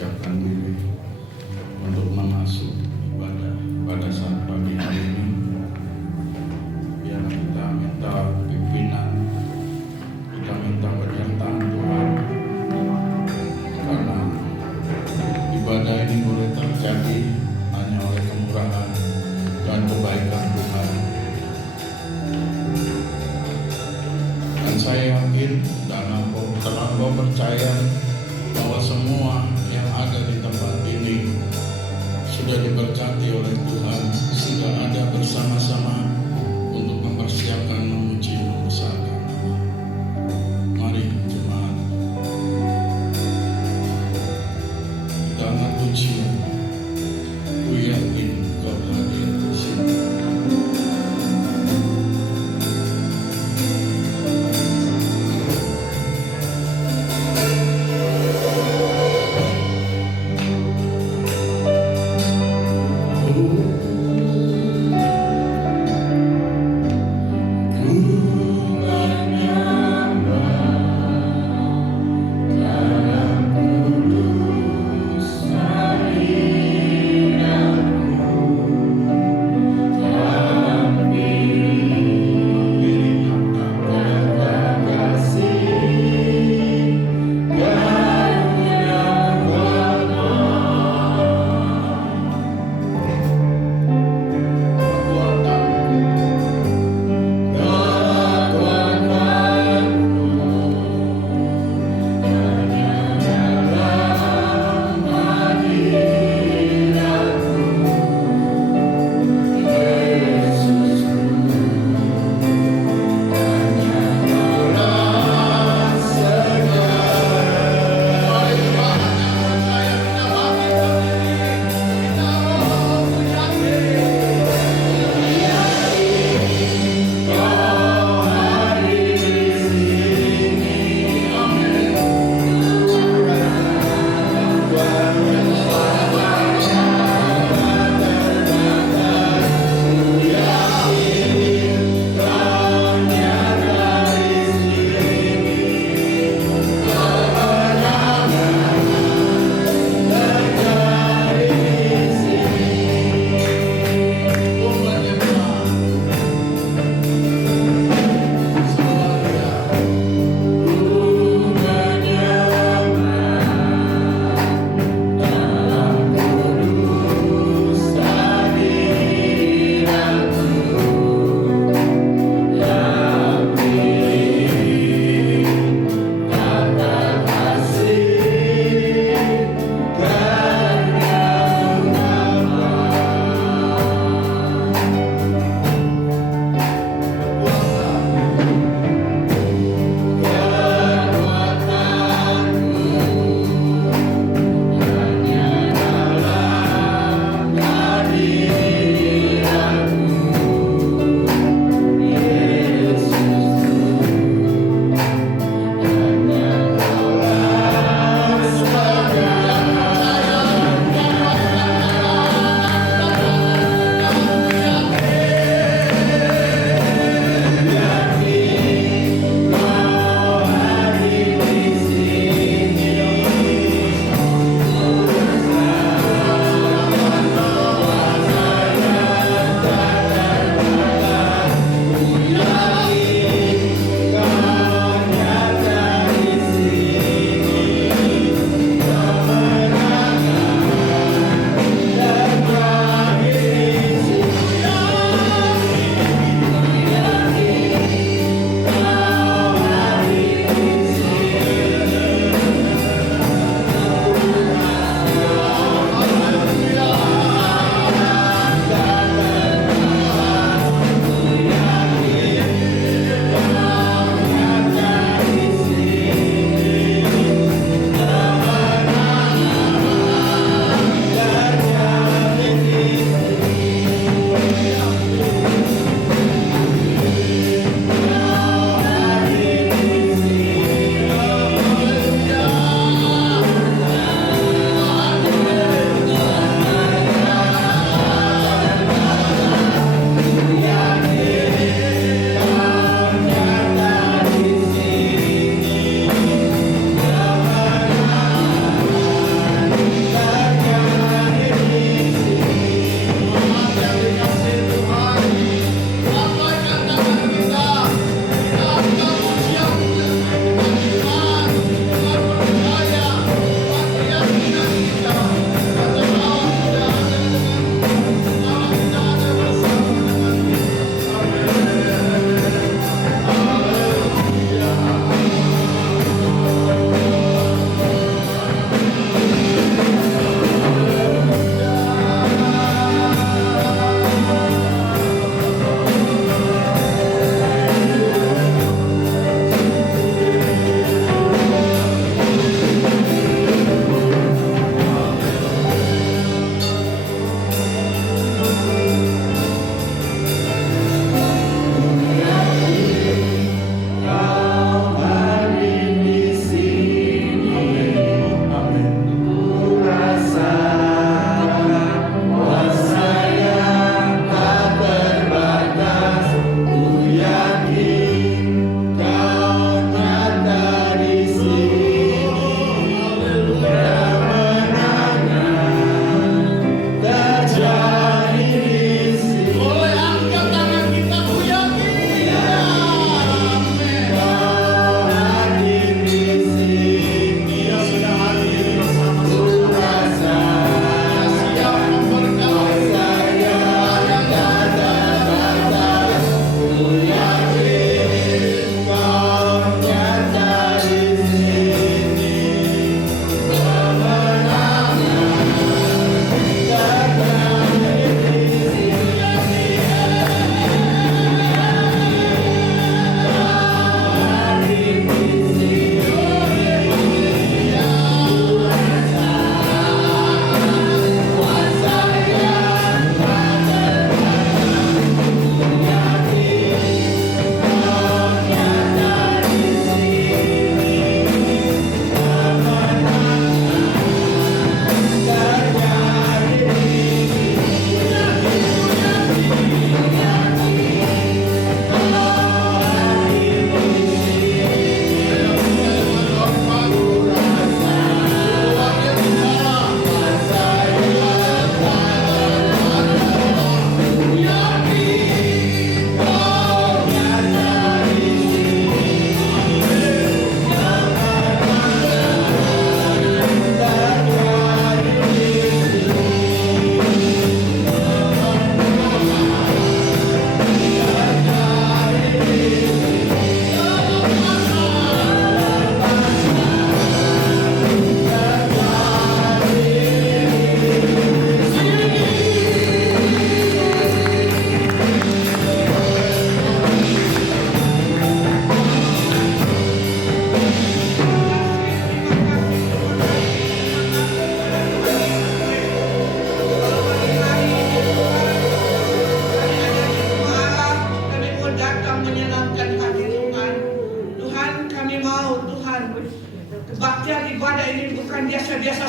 mempersiapkan diri untuk masuk ibadah pada saat pagi hari ini. Biar kita minta pimpinan, kita minta penyertaan Tuhan, karena ibadah ini boleh terjadi hanya oleh kemurahan dan kebaikan Tuhan. Dan saya yakin dan terlalu percaya bahwa semua yang ada di tempat ini sudah diberkati oleh Tuhan, sudah ada bersama-sama untuk mempersiapkan memuji membesarkan nama. Mari jemaat, kita angkat pujian. Ku yakin Kau hadir di sini. Dalam kudus hari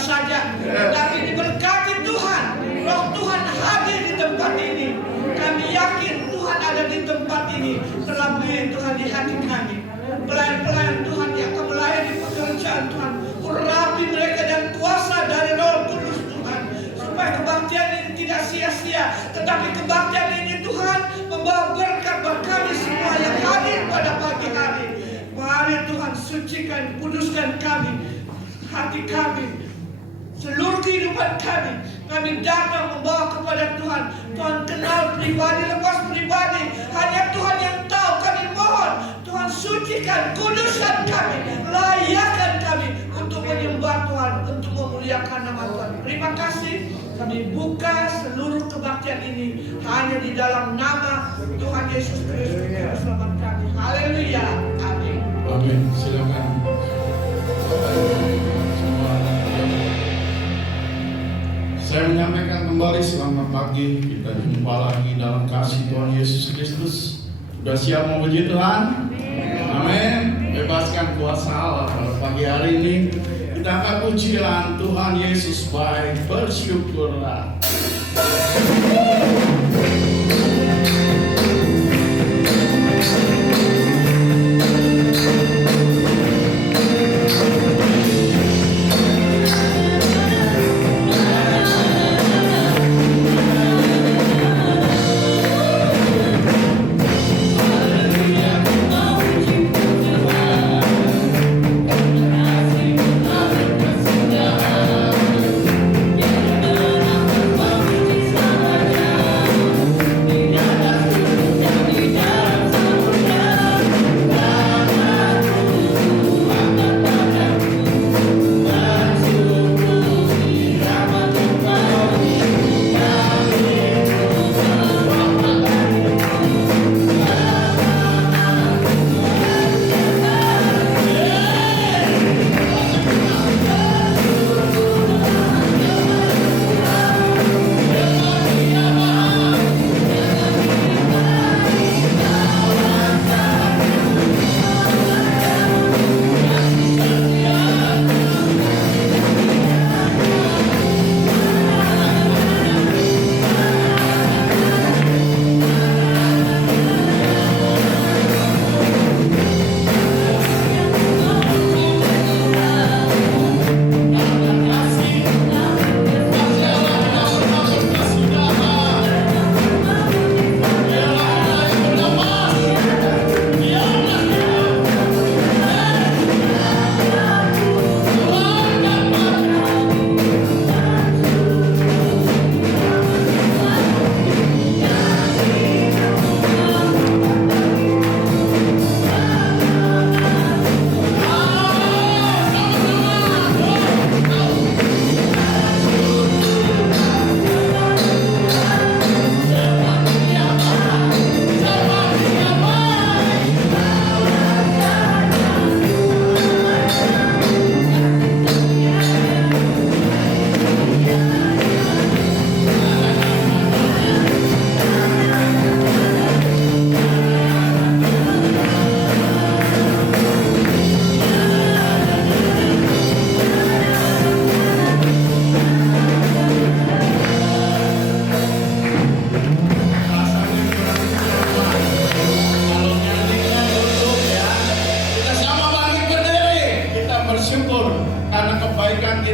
saja, tapi diberkati Tuhan. Roh Tuhan hadir di tempat ini. Kami yakin Tuhan ada di tempat ini. Terlebih Tuhan di hati kami. Pelayan-pelayan Tuhan yang akan melayani pekerjaan Tuhan, urapi mereka dan kuasa dari Roh Kudus Tuhan, supaya kebaktian ini tidak sia-sia, tetapi kebaktian ini Tuhan membawa berkat bagi kami semua yang hadir pada pagi hari. Mari Tuhan sucikan, kuduskan kami, hati kami, seluruh kehidupan kami. Kami datang membawa kepada Tuhan. Tuhan kenal pribadi, lepas pribadi. Hanya Tuhan yang tahu. Kami mohon Tuhan sucikan, kuduskan kami, layakkan kami untuk menyembah Tuhan, untuk memuliakan nama Tuhan. Terima kasih. Kami buka seluruh kebaktian ini hanya di dalam nama Tuhan Yesus Kristus Selamat kami. Haleluya. Amin. Amin. Silakan. Saya menyampaikan kembali selamat pagi. Kita jumpa lagi dalam kasih Tuhan Yesus Kristus. Sudah siap memuji Tuhan? Amin. Bebaskan kuasa Allah pada pagi hari ini. Kita akan pujian Tuhan Yesus baik. Bersyukurlah.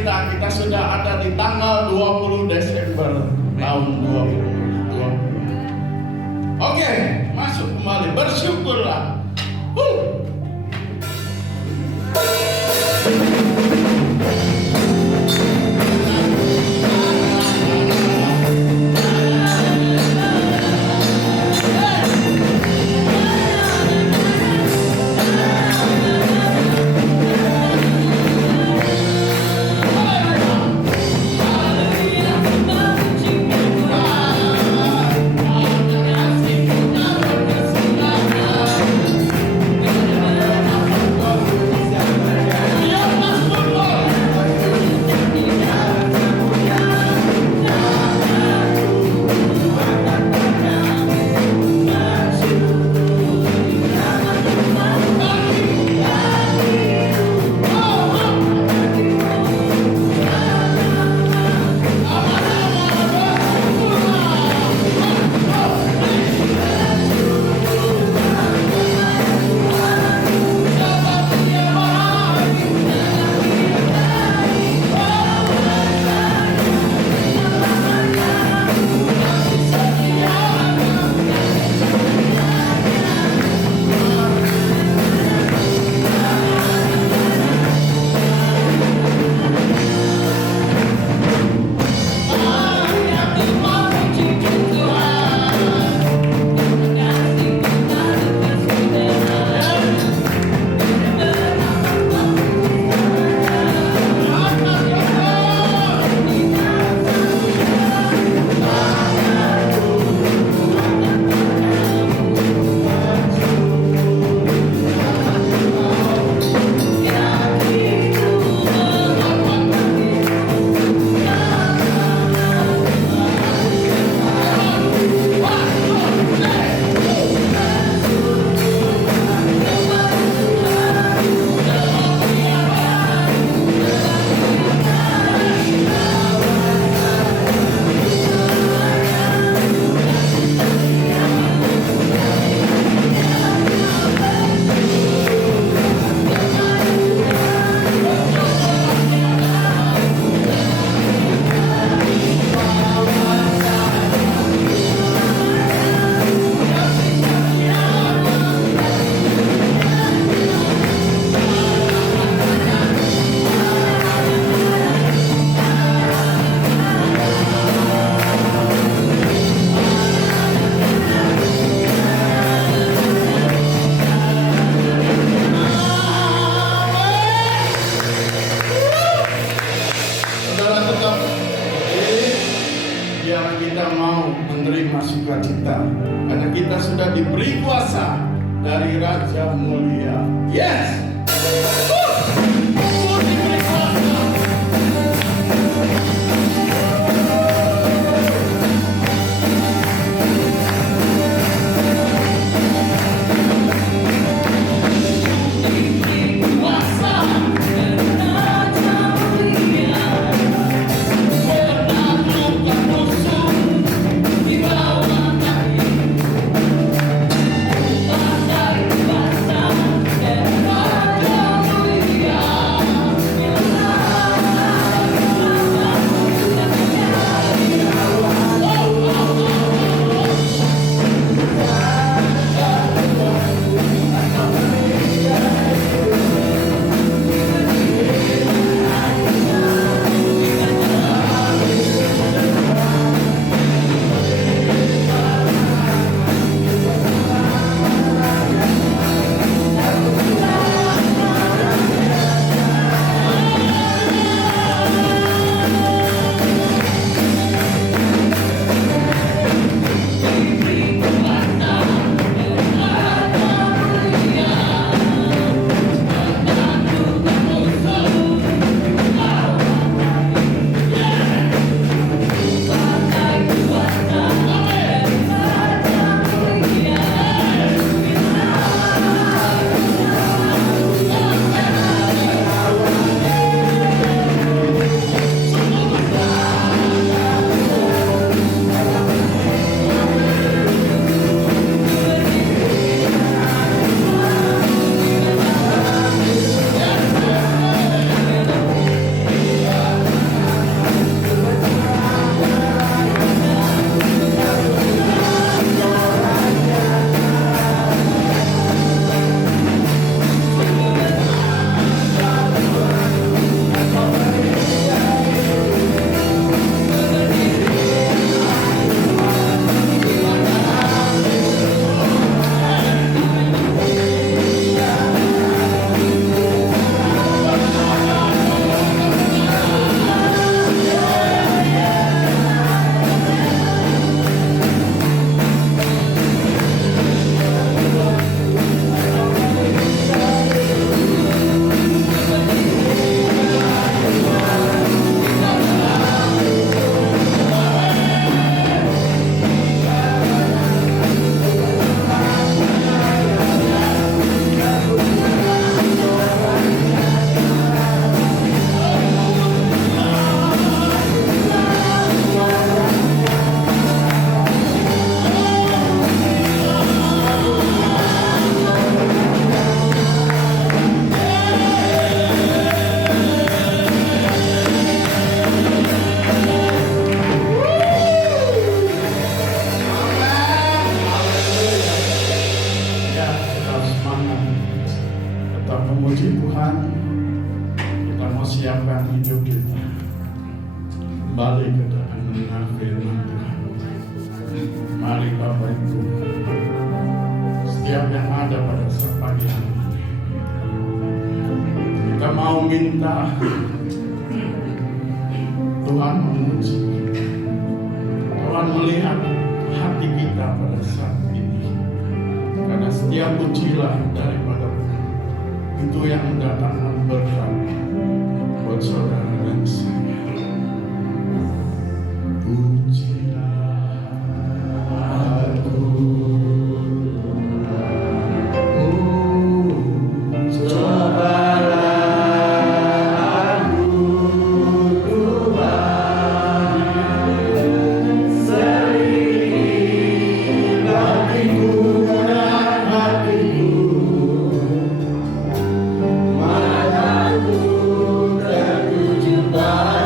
Kita sudah ada di tanggal 20 Desember tahun 2020. Oke, masuk kembali. Bersyukurlah. kita mau menerima sukacita karena kita sudah diberi kuasa dari Raja Mulia. Yes. Diberi kuasa. Memuji Tuhan, kita mau siapkan hidup kita kembali ke dalam mendengar firman Tuhan. Mari Bapak Ibu, setiap yang ada pada pagi hari ini, kita mau minta Tuhan memuji, Tuhan melihat hati kita pada saat ini, karena setiap pujilah daripada itu yang mendatangkan berkat buat saudara dan saya. Pujilah aku, cobalah aku selidiki hatiku dan hatiku. Mataku tertuju pada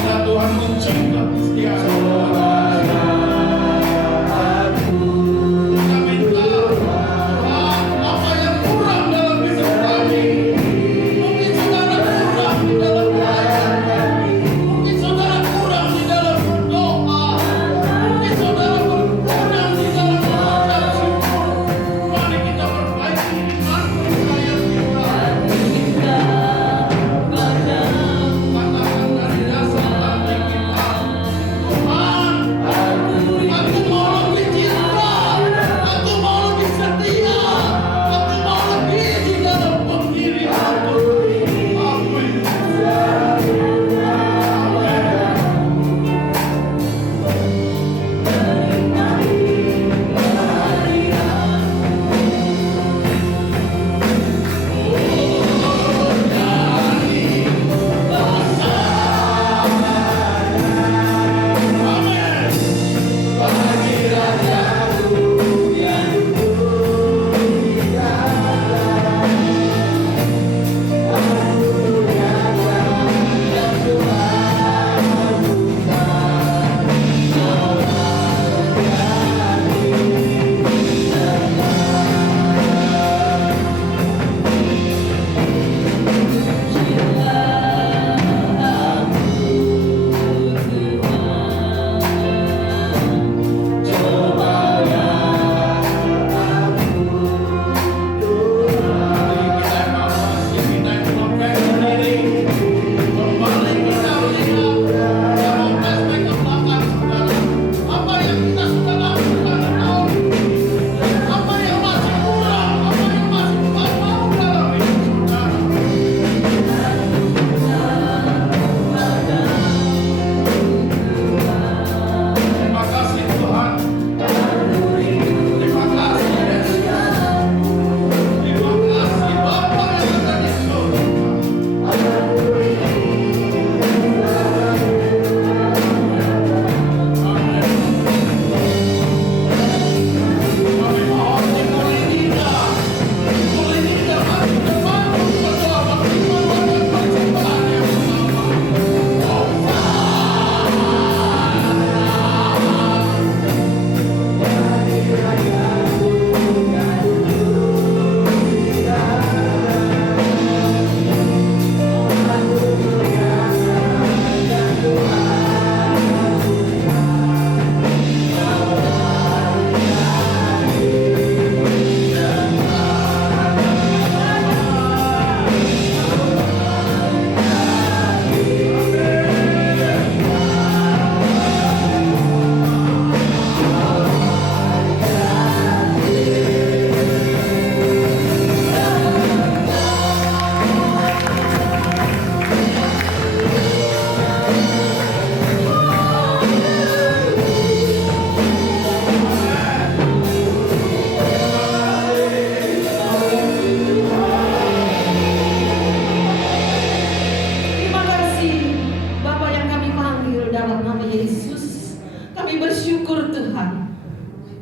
kita Tuhan mencinta setiap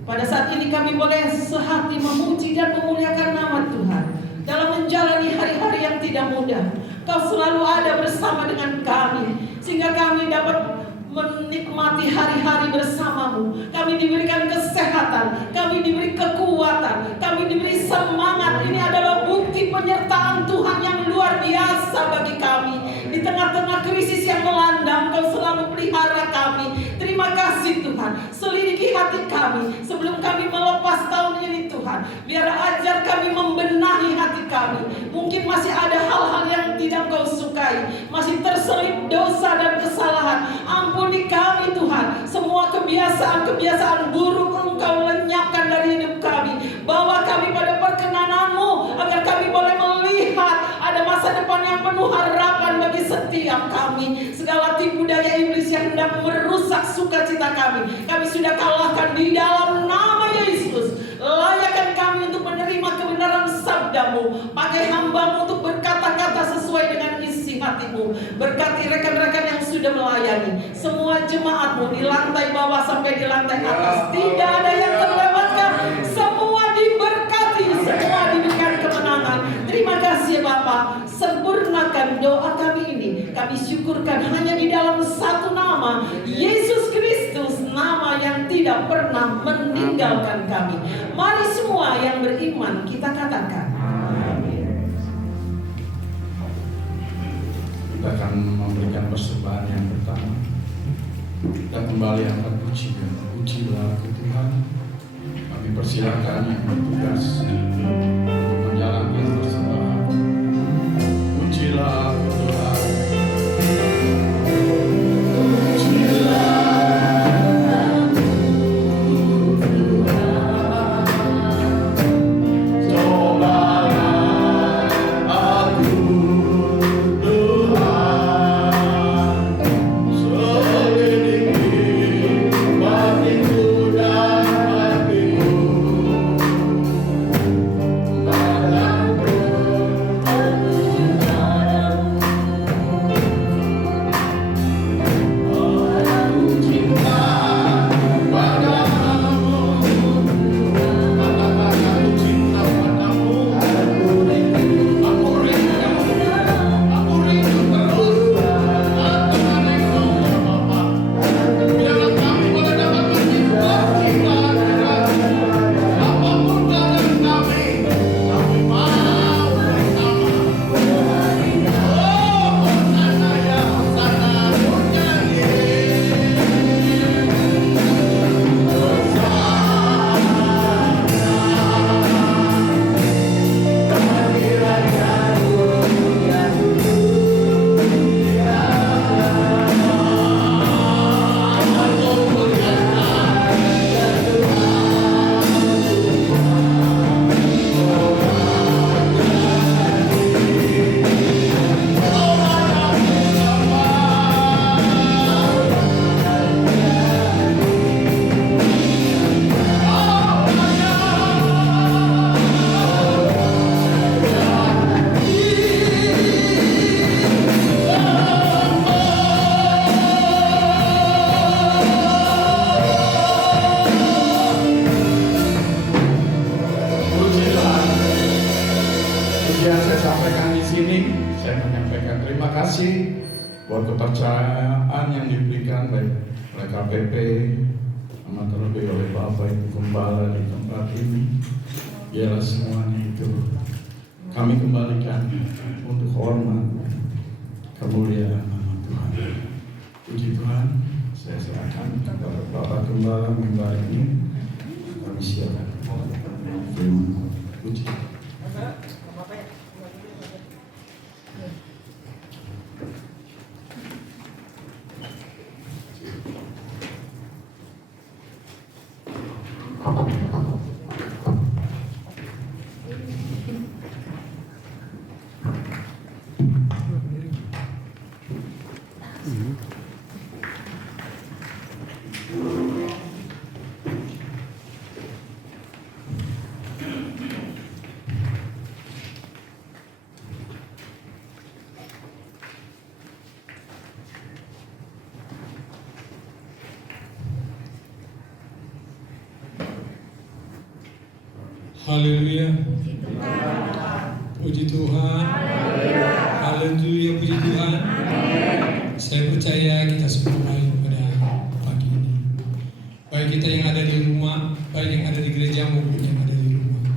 Pada saat ini kami boleh sehati memuji dan memuliakan nama Tuhan. Dalam menjalani hari-hari yang tidak mudah, Kau selalu ada bersama dengan kami, sehingga kami dapat menikmati hari-hari bersamamu. Kami diberikan kesehatan, kami diberi kekuatan, kami diberi semangat. Ini adalah bukti penyertaan Tuhan yang luar biasa bagi kami. Di tengah-tengah krisis yang melanda, Kau selalu pelihara kami. Terima kasih Tuhan. Selidiki hati kami sebelum kami melepas tahun ini Tuhan. Biar ajar kami membenahi hati kami. Mungkin masih ada hal-hal yang tidak Kau sukai, masih terselip dosa dan kesalahan. Ampuni kami Tuhan. Semua kebiasaan-kebiasaan buruk Engkau lenyapkan dari hidup kami. Bawa kami pada perkenan-Mu agar kami boleh melihat ada masa depan yang penuh harapan bagi setiap kami. Segala tipu daya iblis yang hendak merusak sukacita kami, kami sudah kalahkan di dalam nama Yesus. Layakkan kami untuk menerima kebenaran sabda-Mu. Pakai hamba-Mu untuk berkata-kata sesuai dengan isi hati-Mu. Berkati rekan-rekan yang sudah melayani, semua jemaat-Mu di lantai bawah sampai di lantai atas. Tidak ada yang terlewatkan. Semua diberkati, semua diberikan kemenangan. Terima kasih Bapa. Sempurnakan doa kami ini. Kami syukurkan hanya di dalam satu nama, Yesus Kristus, nama yang tidak pernah meninggalkan kami. Mari semua yang beriman kita katakan. Kita akan memberikan persembahan yang pertama. Kita kembali angkat puji dan pujilah ke Tuhan. Kami persilakan yang bertugas untuk menjalankan persembahan. Pujilah ke Tuhan. Yang saya sampaikan di sini, saya menyampaikan terima kasih buat kepercayaan yang diberikan baik oleh KPP, amat terlebih oleh Bapak Ibu Gembala di tempat ini. Biarlah semuanya itu kami kembalikan untuk hormat kemuliaan nama Tuhan. Puji Tuhan, saya serahkan kepada Bapak Gembala mimbar ini. Kami siapkan firman. Puji. Haleluya. Puji Tuhan. Haleluya, puji Tuhan. Saya percaya kita semua baik pada pagi ini. Baik kita yang ada di rumah, baik yang ada di gereja maupun yang ada di rumah.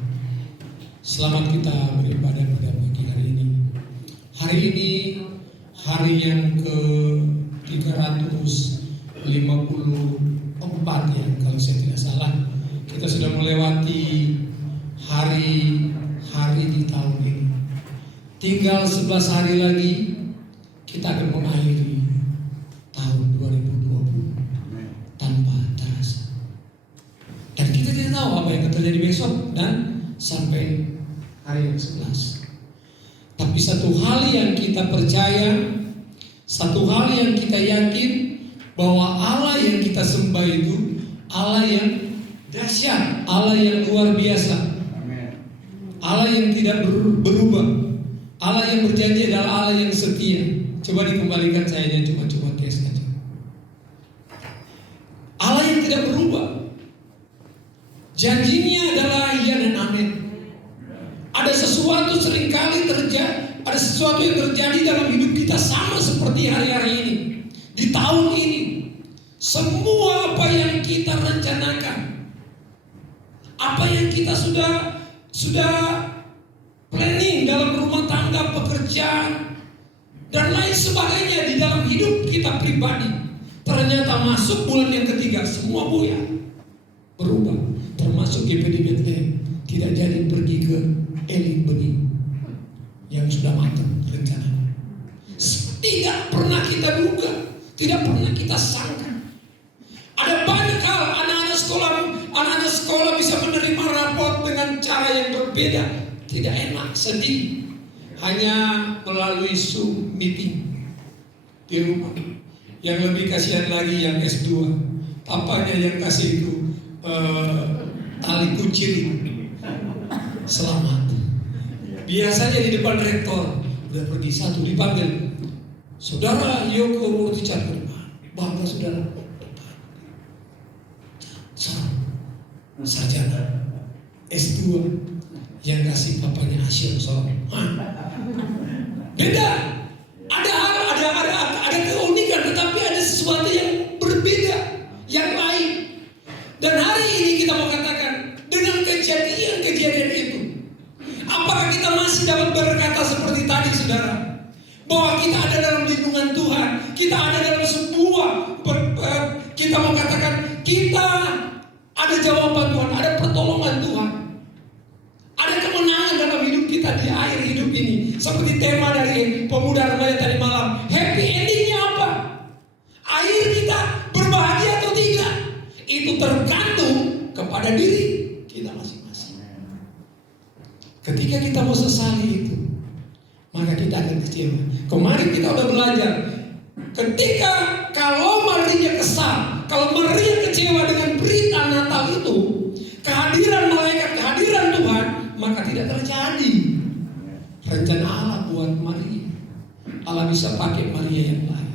Selamat kita beribadah pada pagi hari ini. Hari ini hari yang ke 354 ya, kalau saya tidak salah. Kita sudah melewati hari-hari di tahun ini. Tinggal 11 hari lagi kita akan mengakhiri tahun 2020 tanpa terasa. Dan kita tidak tahu apa yang akan terjadi besok dan sampai hari yang 11. Tapi satu hal yang kita percaya, satu hal yang kita yakin, bahwa Allah yang kita sembah itu Allah yang dahsyat, Allah yang luar biasa. Allah yang tidak berubah, Allah yang berjanji adalah Allah yang setia. Coba dikembalikan sayanya cuma tes saja. Allah yang tidak berubah, janjinya adalah iya dan amin. Ada sesuatu seringkali ada sesuatu yang terjadi dalam hidup kita sama seperti hari-hari ini. Di tahun ini, semua apa yang kita rencanakan, apa yang kita sudah planning dalam rumah tangga, pekerjaan, dan lain sebagainya di dalam hidup kita pribadi, ternyata masuk bulan yang ketiga semua buyar, berubah. Termasuk GPD Bethlehem tidak jadi pergi ke Elim Bening yang sudah matang rencananya. Tidak pernah kita duga, tidak pernah kita sangka. Ada banyak hal anak-anak sekolah bisa menerima raport dengan cara yang berbeda, tidak enak, sedih, hanya melalui Zoom meeting di rumah. Yang lebih kasihan lagi yang S2, papanya yang kasih itu tali kucing, selamat. Biasanya di depan rektor udah pergi satu dipanggil, saudara Yoko Richard ke depan, bangga saudara, sarjana S2 yang kasih papanya Asyik soal. Beda. Ada keunikan, tetapi ada sesuatu yang berbeda, yang lain. Dan hari ini kita mau katakan, dengan kejadian-kejadian itu, apakah kita masih dapat berkata seperti tadi saudara, bahwa kita ada dalam lindungan Tuhan, kita ada dalam sebuah kita mau katakan kita ada jawaban Tuhan, ada pertolongan Tuhan, ada kemenangan dalam hidup kita di akhir hidup ini. Seperti tema dari pemuda remaja tadi malam, happy endingnya apa? Akhir kita berbahagia atau tidak? Itu tergantung kepada diri kita masing-masing. Ketika kita mau sesali itu, maka kita akan kecewa. Kemarin kita udah belajar, ketika kalau Maria kesal, kalau Maria kecewa dengan berita Natal itu, kehadiran malaikat, kehadiran Tuhan, maka tidak terjadi rencana Allah buat Maria. Allah bisa pakai Maria yang lain.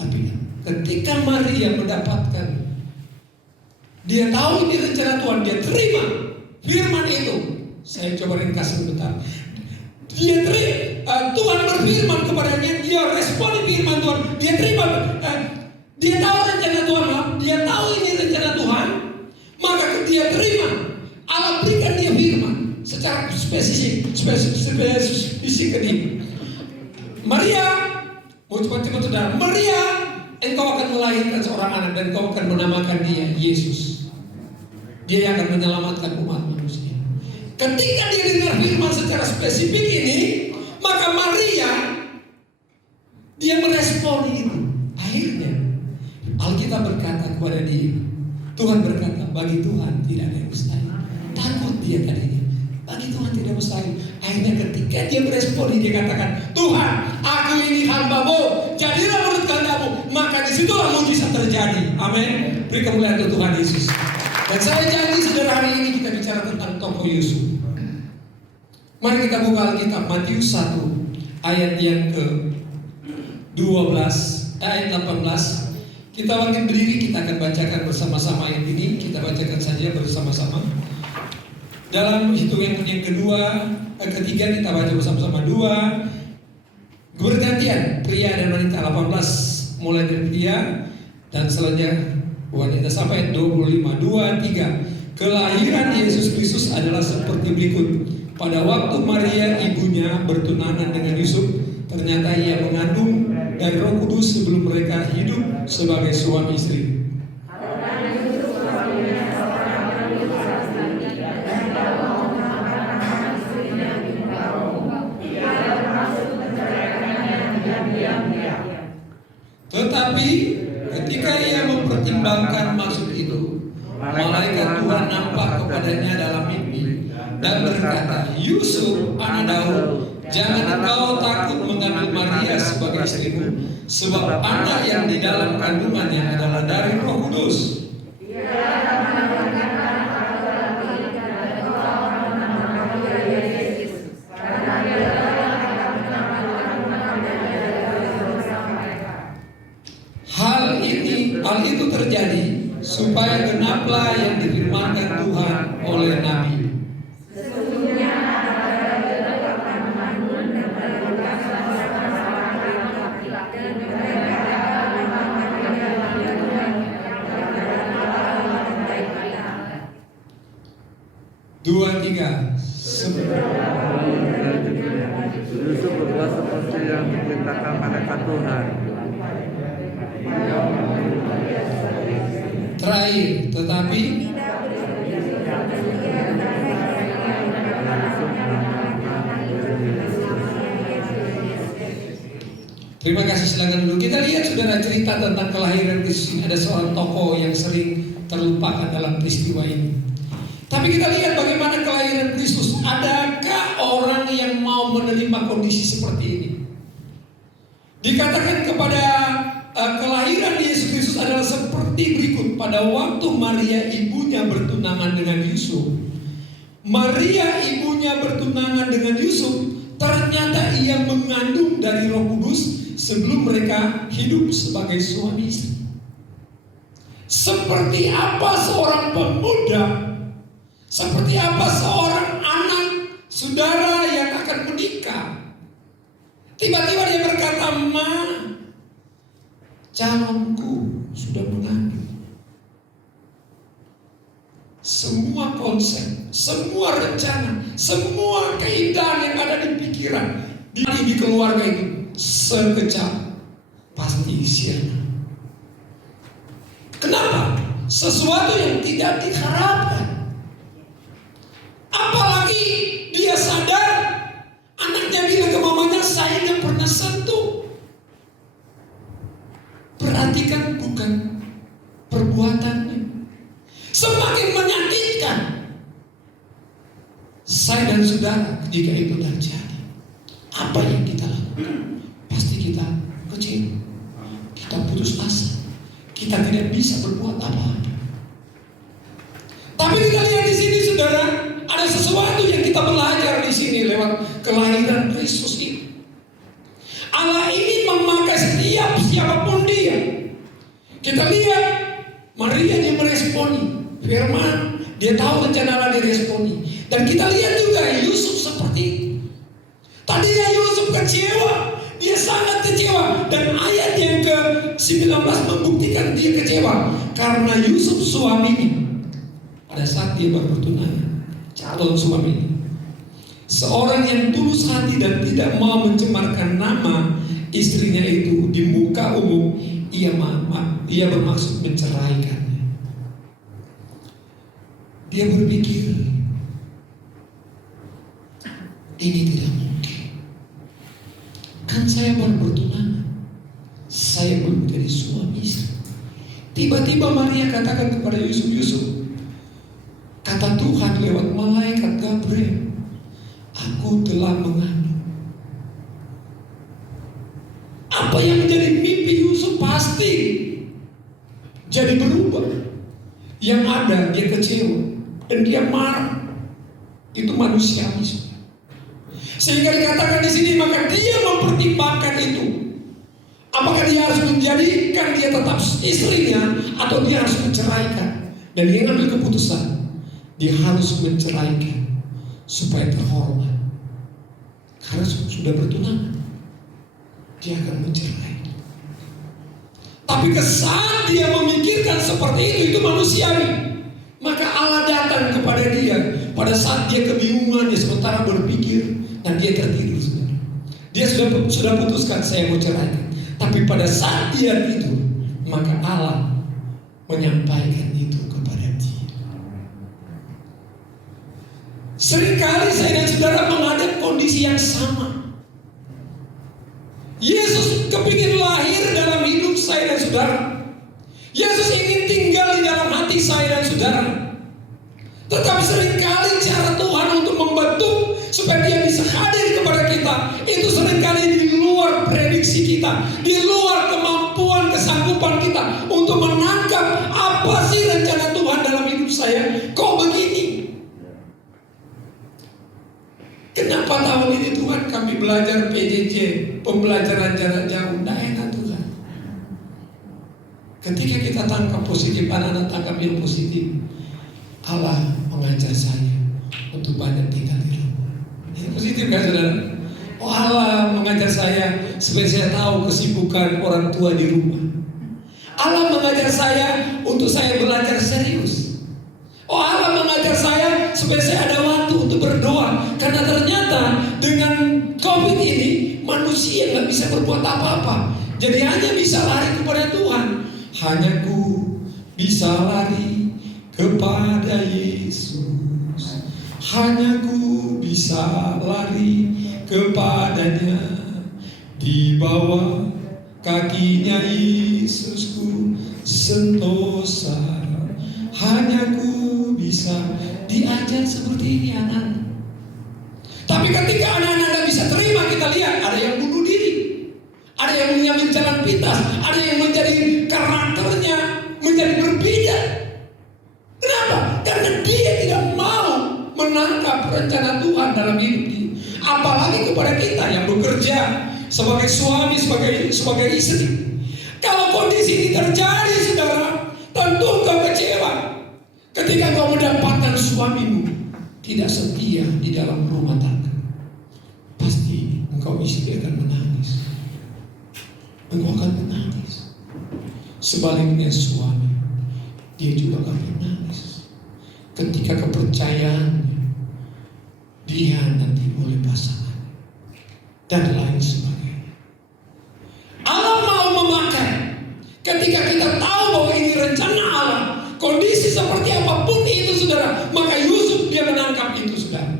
Tapi ketika Maria mendapatkan, dia tahu ini rencana Tuhan, dia terima firman itu. Saya coba ringkas sebentar. Dia terima, Tuhan berfirman kepadanya, dia respon firman Tuhan, dia terima, dia tahu rencana Tuhan, dia tahu ini rencana Tuhan, maka dia terima. Allah berikan dia firman secara spesifik ke dia. Maria, mau cepat-cepat saudara, Maria, engkau akan melahirkan seorang anak dan engkau akan menamakan dia Yesus. Dia yang akan menyelamatkan umat manusia. Ketika dia dengar firman secara spesifik ini, maka Maria, dia merespon itu. Akhirnya Alkitab berkata kepada dia, Tuhan berkata, bagi Tuhan tidak ada yang mustahil. Takut dia tadinya, bagi Tuhan tidak mustahil. Akhirnya ketika dia merespon, dia katakan, Tuhan, aku ini hamba-Mu, jadilah menurut kehendak-Mu. Maka disitulah mujizat terjadi. Amin. Beri kemuliaan untuk Tuhan Yesus. Dan saya janji saudara, hari ini kita bicara tentang tokoh Yusuf. Mari kita buka Alkitab Matius 1 ayat yang ke-12, ayat 18. Kita bangkit berdiri, kita akan bacakan bersama-sama ayat ini. Kita bacakan saja bersama-sama. Dalam hitungan yang ketiga kita baca bersama-sama 2. Bergantian pria dan wanita, 18 mulai dari pria dan selanjutnya wanita sampai 25. 2, 3. Kelahiran Yesus Kristus adalah seperti berikut. Pada waktu Maria ibunya bertunangan dengan Yusuf, ternyata ia mengandung dari Roh Kudus sebelum mereka hidup sebagai suami istri. Tetapi ketika ia mempertimbangkan maksud itu, malaikat Tuhan nampak kepadanya dalam mimpi dan berkata, Yusuf, anak Daud, jangan engkau takut mengambil Maria sebagai istrimu, sebab anak yang di dalam kandungannya adalah dari Roh Kudus. Hal itu terjadi supaya genaplah yang difirmankan Tuhan oleh Nabi. 2, 3. Yusuf berbuat seperti yang diperintahkan malaikat Tuhan. Terakhir, tetapi terima kasih, silakan dulu. Kita lihat saudara cerita tentang kelahiran Kristus ini. Ada seorang tokoh yang sering terlupakan dalam peristiwa ini. Tapi kita lihat bagaimana kelahiran Kristus. Adakah orang yang mau menerima kondisi seperti ini? Dikatakan kepada kelahiran Yesus Kristus adalah seperti berikut. Pada waktu Maria ibunya bertunangan dengan Yusuf. Maria ibunya bertunangan dengan Yusuf. Ternyata ia mengandung dari Roh Kudus sebelum mereka hidup sebagai suami istri. Seperti apa seorang pemuda, seperti apa seorang anak saudara yang akan menikah, tiba-tiba dia berkata, "Ma, calonku sudah mengandung." Semua konsep, semua rencana, semua keindahan yang ada di pikiran di keluarga itu sekejap pasti sirna. Kenapa? Sesuatu yang tidak diharapkan. Apalagi dia sadar anaknya bilang ke mamanya, "Saya nggak pernah sentuh." Perhatikan bukan perbuatannya. Semakin menyakitkan. Saya dan saudara ketika itu terjadi, apa yang kita lakukan? Pasti kita kecewa, kita putus asa, kita tidak bisa berbuat apa-apa. Tapi kita lihat di sini saudara, ada sesuatu yang kita belajar di sini lewat kelahiran Kristus ini. Allah ini memakai setiap siapapun dia. Kita lihat Maria dia meresponi firman, dia tahu rencana Allah diresponi. Dan kita lihat juga Yusuf seperti itu. Tadinya Yusuf kecewa, dia sangat kecewa. Dan ayat yang ke-19 membuktikan dia kecewa. Karena Yusuf suaminya, pada saat dia baru bertunangan, calon suaminya, seorang yang tulus hati dan tidak mau mencemarkan nama istrinya itu di muka umum, ia bermaksud menceraikannya. Dia berpikir, ini tidak mungkin. Kan saya baru bertunangan, saya belum jadi suami istri. Tiba-tiba Maria katakan kepada Yusuf, "Yusuf, kata Tuhan lewat malaikat Gabriel, aku telah mengandung." Apa yang menjadi mimpi Yusuf pasti jadi berubah. Yang ada dia kecewa dan dia marah. Itu manusiawi. Sehingga dikatakan di sini, maka dia mempertimbangkan itu. Apakah dia harus menjadikan dia tetap istrinya atau dia harus menceraikan? Dan dia ngambil keputusan, dia harus menceraikan supaya terhormat. Karena sudah bertunangan, dia akan mencerai. Tapi saat dia memikirkan seperti itu manusiawi. Maka Allah datang kepada dia pada saat dia kebingungan, dia sementara berpikir dan dia tertidur. Dia sudah putuskan, saya mau ceraikan. Tapi pada saat dia tidur, maka Allah menyampaikan itu kepada dia. Seringkali saya dan saudara menghadapi kondisi yang sama. Yesus kepingin lahir dalam hidup saya dan saudara. Yesus ingin tinggal di dalam hati saya dan saudara. Tetapi seringkali cara Tuhan untuk membentuk supaya dia bisa hadir kepada kita, itu seringkali di luar prediksi kita, di luar kemampuan kesanggupan kita untuk menangkap apa sih rencana Tuhan dalam hidup saya. Kok begini? Kenapa tahun ini Tuhan kami belajar PJJ, pembelajaran jarak jauh? Tidak enak Tuhan. Ketika kita tangkap positif, anak-anak tangkap yang positif, Allah mengajar saya untuk banyak tinggal di rumah. Ini positif kan saudara? Oh, Allah mengajar saya supaya saya tahu kesibukan orang tua di rumah. Allah mengajar saya untuk saya belajar serius. Oh, Allah mengajar saya supaya saya ada waktu untuk berdoa. Karena ternyata dengan COVID ini manusia nggak bisa berbuat apa-apa. Jadi hanya bisa lari kepada Tuhan. Hanya ku bisa lari kepada Yesus. Hanya ku bisa lari kepadanya. Di bawah kakinya Yesus ku sentosa. Hanya ku bisa diajar seperti ini anak-anak. Tapi ketika anak-anak tidak bisa terima, kita lihat ada yang bunuh diri, ada yang mengambil jalan pintas, ada yang menjadi karakternya menjadi berbeda. Kenapa? Karena dia tidak mau menangkap rencana Tuhan dalam hidup dia. Apalagi kepada kita yang bekerja sebagai suami, sebagai istri. Kalau kondisi ini terjadi, saudara, tentu engkau kecewa ketika engkau mendapatkan suamimu tidak setia di dalam rumah tangga. Pasti engkau istri akan menangis. Engkau akan menangis. Sebaliknya suami, dia juga akan menangis ketika kepercayaannya dihianati oleh pasangan dan lain sebagainya. Allah mau memakai ketika kita tahu bahwa ini rencana Allah. Kondisi seperti apapun itu, saudara, maka Yusuf dia menangkap itu, saudara.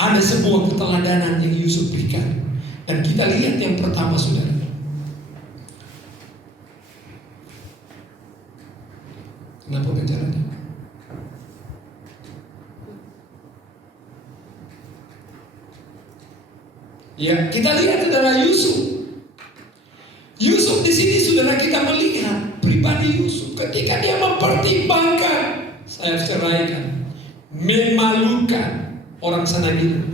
Ada sebuah keteladanan yang Yusuf berikan, dan kita lihat yang pertama, saudara. Kenapa bicaranya? Ya, kita lihat saudara Yusuf. Yusuf di sini, saudara, kita melihat pribadi Yusuf ketika dia mempertimbangkan, saya ceraikan, memalukan. Orang sana bilang,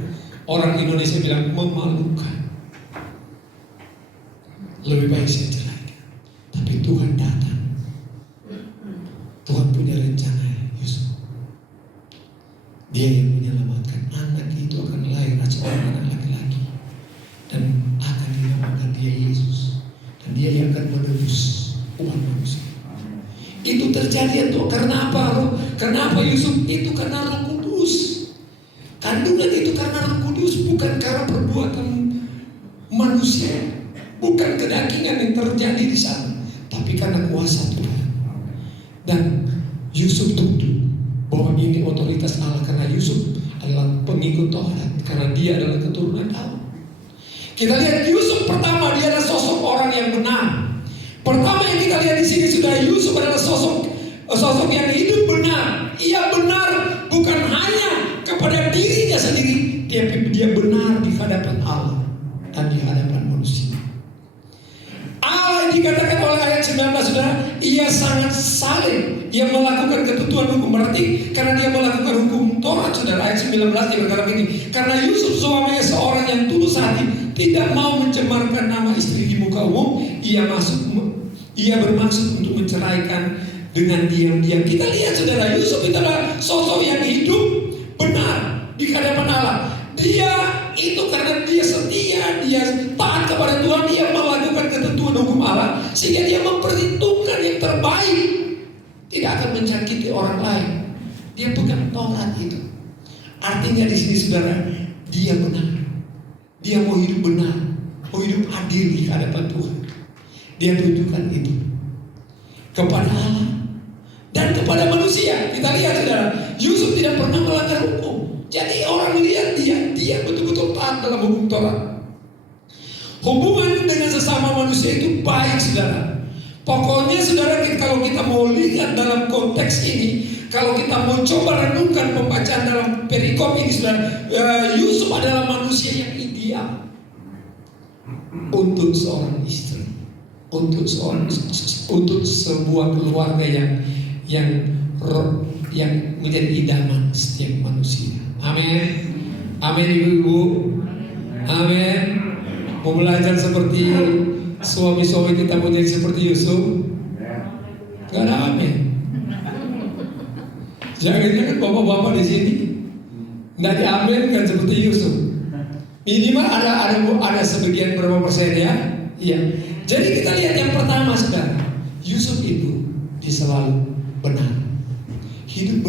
orang Indonesia bilang memalukan. Lebih baik saya ceraikan. Tapi Tuhan datang. Tuhan punya rencana, Yusuf. Dia yang menyelamatkan. Anak itu akan lahir seorang anak laki-laki, dan akan dinamakan dia Yesus. Dan dia yang akan menebus umat manusia. Itu terjadi itu karena apa? Karena apa Yusuf? Itu karena Roh Kudus. Kandungan itu karena Roh Kudus, bukan karena perbuatan manusia, bukan kedagingan yang terjadi di sana, tapi karena kuasa Tuhan. Dan Yusuf tunduk bahwa ini otoritas Allah karena Yusuf adalah pengikut Taurat, karena dia adalah keturunan Allah. Kita lihat Yusuf pertama, dia adalah sosok orang yang benar. Pertama yang kita lihat di sini sudah, Yusuf adalah sosok yang hidup benar. Ia benar bukan hanya kepada dirinya sendiri, tapi dia benar di hadapan Allah dan di hadapan manusia. Allah dikatakan oleh ayat 19, saudara, ia sangat saleh. Ia melakukan ketentuan hukum. Berarti karena dia melakukan hukum Taurat, saudara, ayat 19 dia berkata begini, karena Yusuf suaminya seorang yang tulus hati, tidak mau mencemarkan nama istri di muka umum, ia bermaksud untuk menceraikan dengan diam-diam. Kita lihat, saudara, Yusuf itu adalah sosok yang hidup benar di hadapan Allah. Dia itu karena dia setia, dia taat kepada Tuhan, dia melakukan ketentuan hukum Allah, sehingga dia memperhitungkan yang terbaik, tidak akan menyakiti orang lain. Dia pegang Taurat itu. Artinya di sini, saudara, dia benar. Dia mau hidup benar, mau hidup adil di hadapan Tuhan. Dia tunjukkan itu kepada Allah dan kepada manusia. Kita lihat, saudara, Yusuf tidak pernah melanggar hukum. Jadi orang lihat dia betul-betul taat dalam hukum Taurat. Hubungan dengan sesama manusia itu baik, saudara. Pokoknya, saudara, kalau kita mau lihat dalam konteks ini, kalau kita mau coba renungkan pembacaan dalam perikop ini, saudara, Yusuf adalah manusia yang ideal untuk seorang istri, untuk sebuah keluarga yang menjadi idaman setiap manusia. Amin. Amin, ibu-ibu. Amin. Mau belajar seperti suami-suami kita, mau jadi seperti Yusuf? Gak ada amin. Jangan-jangan bapak-bapak di sini nggak diaminkan seperti Yusuf. Minimal ada sebagian berapa persen, ya? Iya. Jadi kita lihat yang pertama, saudara, Yusuf itu dia selalu benar. Hidup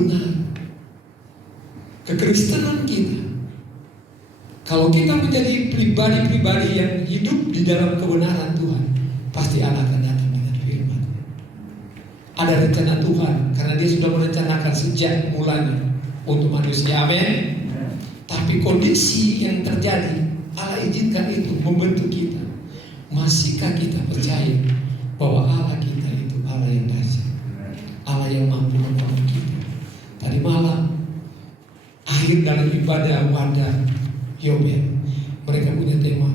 pribadi-pribadi yang hidup di dalam kebenaran Tuhan, pasti Allah akan datang dengan firman. Ada rencana Tuhan karena Dia sudah merencanakan sejak mulanya untuk manusia. Amin. Tapi kondisi yang terjadi, Allah izinkan itu membentuk kita. Masihkah kita percaya bahwa Allah kita itu Allah yang dahsyat, Allah yang mampu menolong kita? Tadi malam akhir dalam ibadah wadah Yobel, mereka punya tema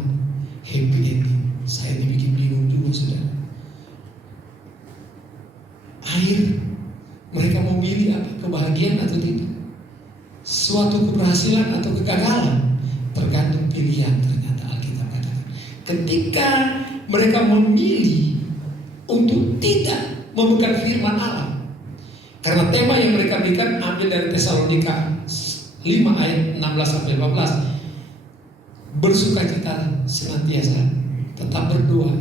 happy ending. Saya dibikin bingung juga, saudara. Akhir mereka mau milih apa? Kebahagiaan atau tidak? Suatu keberhasilan atau kegagalan? Tergantung pilihan, ternyata Alkitab katakan. Ketika mereka memilih untuk tidak memegang firman Allah, karena tema yang mereka berikan ambil dari Tesalonika 5 ayat 16-15. Bersukacita senantiasa, tetap berdoa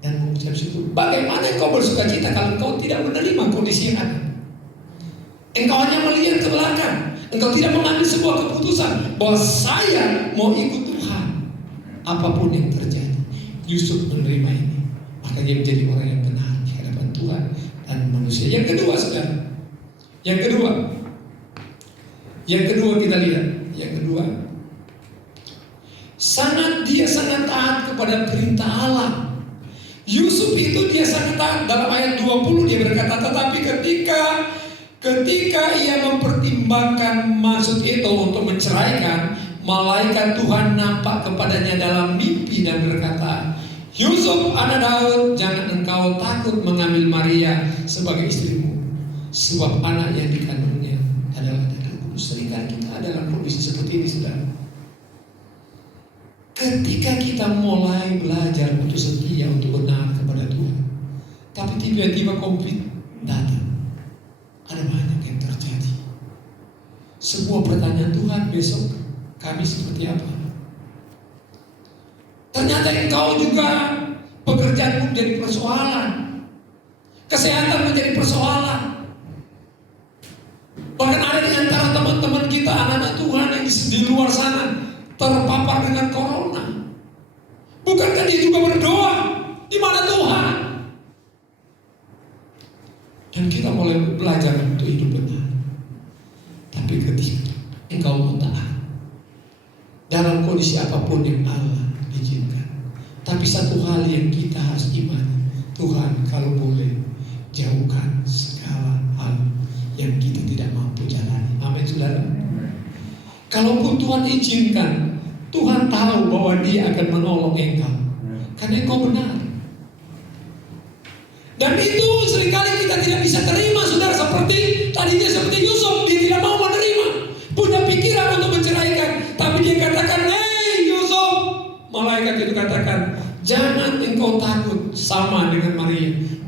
dan mengucap syukur. Bagaimana engkau bersukacita kalau engkau tidak menerima kondisi yang ada? Engkau hanya melihat ke belakang. Engkau tidak mengambil sebuah keputusan bahwa saya mau ikut Tuhan apapun yang terjadi. Yusuf menerima ini, maka dia menjadi orang yang benar di hadapan Tuhan dan manusia. Yang kedua, saudara, yang kedua kita lihat, yang kedua, dia sangat taat kepada perintah Allah. Yusuf itu dia sangat taat. Dalam ayat 20 dia berkata, tetapi ketika ia mempertimbangkan maksud itu untuk menceraikan, malaikat Tuhan nampak kepadanya dalam mimpi dan berkata, Yusuf anak Daud, jangan engkau takut mengambil Maria sebagai istrimu, sebab anak yang dikandungnya adalah dari Roh Kudus. Seringkali kita dalam kondisi seperti ini, saudara. Ketika kita mulai belajar untuk setia, untuk benar kepada Tuhan, tapi tiba-tiba COVID datang, ada banyak yang terjadi. Sebuah pertanyaan, Tuhan besok kami seperti apa? Ternyata engkau juga pekerjaanmu menjadi persoalan, kesehatan menjadi persoalan. Bahkan ada di antara teman-teman kita, anak-anak Tuhan yang di luar sana terpapar dengan corona. Bukankah dia juga berdoa? Di mana Tuhan? Dan kita mulai belajar untuk hidup benar. Tapi ketika engkau mau taat dalam kondisi apapun yang Allah izinkan, tapi satu hal yang kita harus imani, Tuhan kalau boleh jauhkan segala hal yang kita tidak mampu jalani. Amin, saudara. Kalaupun Tuhan izinkan, Tuhan tahu bahwa Dia akan menolong engkau karena engkau benar. Dan itu seringkali kita tidak bisa terima, saudara. Seperti Yusuf, dia tidak mau menerima, punya pikiran untuk menceraikan, tapi dia katakan, hei Yusuf, malaikat itu katakan, jangan engkau takut sama dengan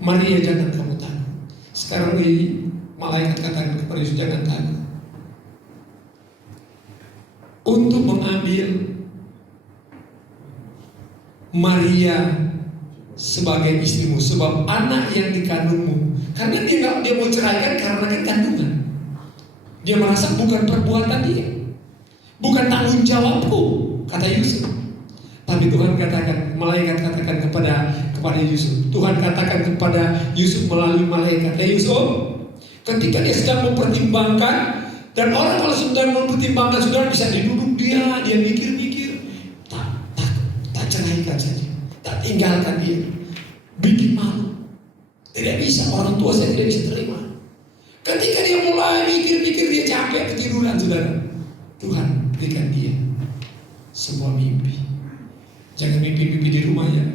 Maria jangan kamu takut. Sekarang ini malaikat katakan kepada Yusuf, jangan takut untuk mengambil Maria sebagai istrimu, sebab anak yang dikandungmu. Karena dia mau ceraikan karena kan kandungan. Dia merasa bukan perbuatan dia, bukan tanggung jawabku, kata Yusuf. Tapi Tuhan katakan, malaikat katakan kepada Yusuf. Tuhan katakan kepada Yusuf melalui malaikat, Yusuf, ketika dia sedang mempertimbangkan, dan orang kalau sedang mempertimbangkan, saudara bisa diduduk dia mikir-mikir, tak ceraikan saja, tak tinggalkan dia, bikin malu. Tidak bisa, orang tua saya tidak bisa terima. Ketika dia mulai mikir-mikir, dia capek, ketiduran, saudara. Tuhan berikan dia sebuah mimpi. Jangan mimpi-mimpi di rumah ya.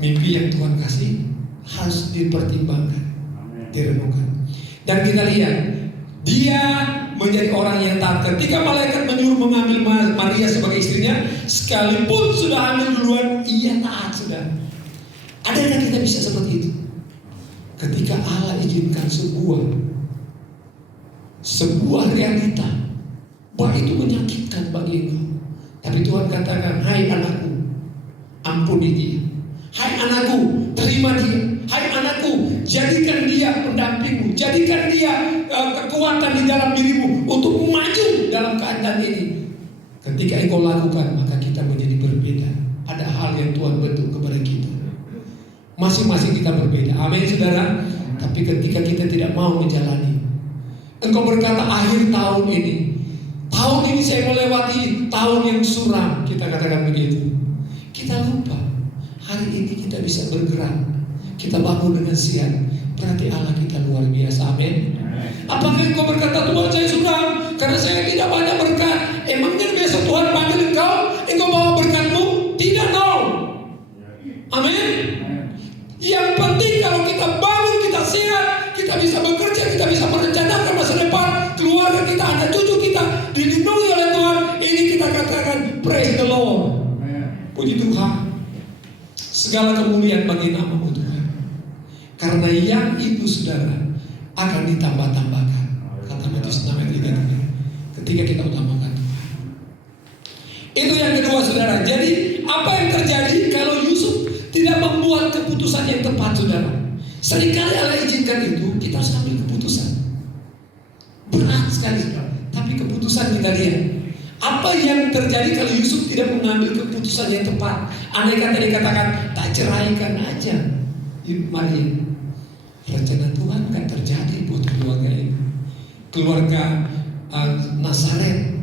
Mimpi yang Tuhan kasih harus dipertimbangkan, direnungkan. Dan kita lihat, dia menjadi orang yang taat. Ketika malaikat menyuruh mengambil Maria sebagai istrinya, sekalipun sudah hamil duluan, ia taat, saudara. Adakah kita bisa seperti itu? Ketika Allah izinkan sebuah realita bahwa itu menyakitkan bagi engkau, tapi Tuhan katakan, hai anakku, ampuni dia. Hai anakku, terima dia. Hai anakku, jadikan dia pendampingmu, jadikan dia kekuatan di dalam dirimu untuk maju dalam keadaan ini. Ketika engkau lakukan, maka kita menjadi berbeda. Ada hal yang Tuhan bentuk kepada kita. Masing-masing kita berbeda. Amin, saudara. Tapi ketika kita tidak mau menjalani, engkau berkata akhir tahun ini saya melewati tahun yang suram. Kita katakan begitu. Kita lupa hari ini kita bisa bergerak. Kita bangun dengan siap. Berarti Allah kita luar biasa. Amin. Apakah engkau berkata Tuhan saya suram karena saya tidak banyak berkat? Emangnya biasa Tuhan panggil engkau bawa berkatmu? Tidak, no. Amin. Yang penting kalau kita bangun, kita sehat, kita bisa bekerja, kita bisa merencanakan masa depan, keluarga kita, anak cucu kita dilindungi oleh Tuhan. Ini kita katakan praise the Lord. Puji Tuhan. Segala kemuliaan bagi nama-Mu Tuhan. Karena yang itu saudara akan ditambah-tambahkan. Kata Matius 6 ayat 3. Ketika kita utamakan Tuhan. Itu yang kedua saudara. Jadi apa yang terjadi kalau Yusuf tidak membuat keputusan yang tepat saudara? Seringkali Allah izinkan itu, kita harus ambil keputusan. Berat sekali saudara. Tapi keputusan kita lihat. Apa yang terjadi kalau Yusuf tidak mengambil keputusan yang tepat? Andai kata dikatakan tak ceraikan aja Maria, rencana Tuhan akan terjadi buat keluarga ini. Keluarga Nazaret,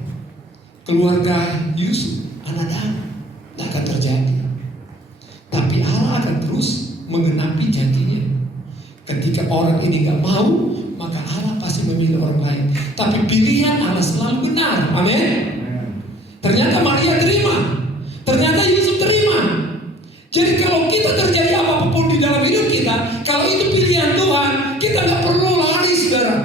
keluarga Yusuf, anak Dan, tak akan terjadi. Tapi Allah akan terus menggenapi janjinya. Ketika orang ini gak mau, maka Allah pasti memilih orang lain. Tapi pilihan Allah selalu benar. Amin. Ternyata Maria terima, ternyata Yusuf terima. Jadi kalau kita terjadi apapun di dalam hidup kita, kalau itu pilihan Tuhan, kita gak perlu lari saudara.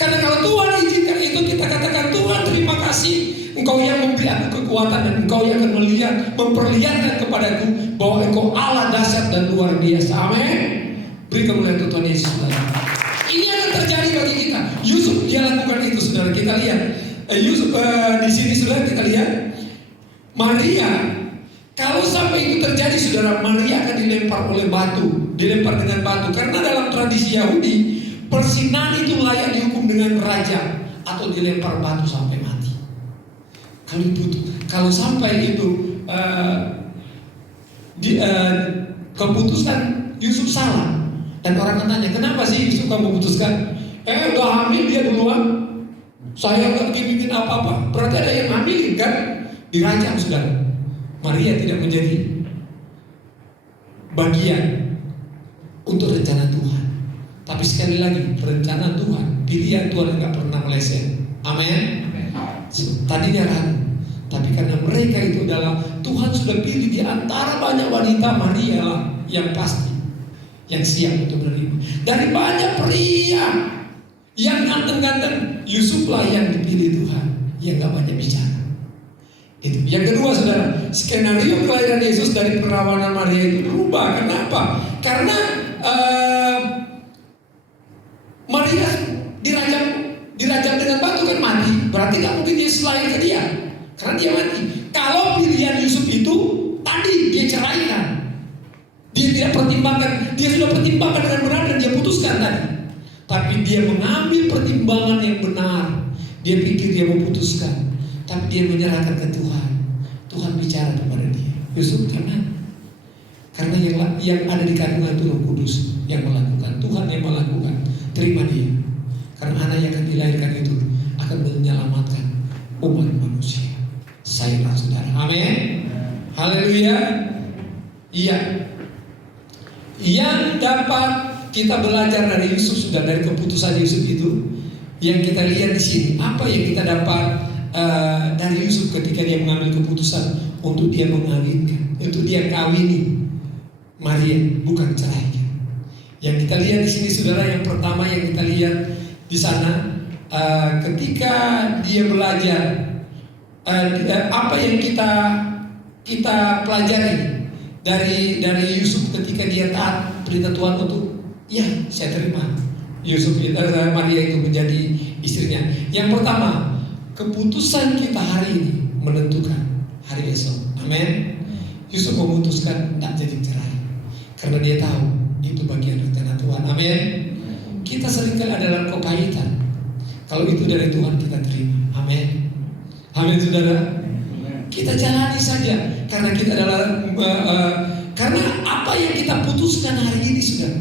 Karena kalau Tuhan izinkan itu, kita katakan Tuhan terima kasih. Engkau yang memberi aku kekuatan dan Engkau yang akan memperlihatkan kepadaku bahwa Engkau Allah dahsyat dan luar biasa. Amin. Beri kemuliaan Tuhan Yesus. Ini akan terjadi bagi kita. Yusuf dia lakukan itu saudara. Kita lihat Yusuf di sini saudara, kita lihat Maria. Kalau sampai itu terjadi saudara, Maria akan dilempar oleh batu, dilempar dengan batu. Karena dalam tradisi Yahudi, persinahan itu layak dihukum dengan raja atau dilempar batu sampai mati. Kalau sampai itu keputusan Yusuf salah, dan orang akan tanya, kenapa sih Yusuf kamu memutuskan? Udah hamil dia duluan. Saya nggak bikin apa-apa. Berarti ada yang hamilin kan? Dirajam saudara. Maria tidak menjadi bagian untuk rencana Tuhan. Tapi sekali lagi, rencana Tuhan, pilihan Tuhan nggak pernah meleset. Amin. Tadinya ragu, tapi karena mereka itu adalah Tuhan sudah pilih di antara banyak wanita, Maria lah yang pasti, yang siap untuk menerima. Dari banyak pria yang ganteng-ganteng, Yusuf lah yang dipilih Tuhan, yang gak banyak bicara. Itu. Yang kedua saudara, skenario kelahiran Yesus dari perawanan Maria itu berubah. Kenapa? Karena Maria dirajam dengan batu kan mati. Berarti gak mungkin Yesus lahir ke dia, karena dia mati. Kalau pilihan Yusuf itu tadi dia ceraikan, dia tidak pertimbangkan, dia sudah pertimbangkan dengan benar dan dia putuskan tadi. Tapi dia mengambil pertimbangan yang benar. Dia pikir dia memutuskan, tapi dia menyerahkan ke Tuhan. Tuhan bicara kepada dia. Yusuf karena yang ada di kandungan itu Roh Kudus yang melakukan, Tuhan yang melakukan. Terima dia. Karena anak yang akan dilahirkan itu akan menyelamatkan umat manusia. Saya saudara. Amin. Haleluya. Iya. Yang dapat kita belajar dari Yusuf, sudah dari keputusan Yusuf itu, yang kita lihat di sini, apa yang kita dapat dari Yusuf ketika dia mengambil keputusan untuk dia mengawinkan, untuk dia kawini Maria, bukan ceraikan. Yang kita lihat di sini, saudara, yang pertama yang kita lihat di sana, ketika dia belajar, apa yang kita pelajari dari Yusuf ketika dia taat perintah Tuhan untuk ya, saya terima Yusuf Maria itu menjadi istrinya. Yang pertama, keputusan kita hari ini menentukan hari esok. Amin. Yusuf memutuskan tidak jadi cerai karena dia tahu itu bagian rencana Tuhan. Amin. Kita seringkali ada dalam kepahitan. Kalau itu dari Tuhan kita terima. Amin. Amin saudara. kita jalani saja karena kita adalah karena apa yang kita putuskan hari ini, saudara.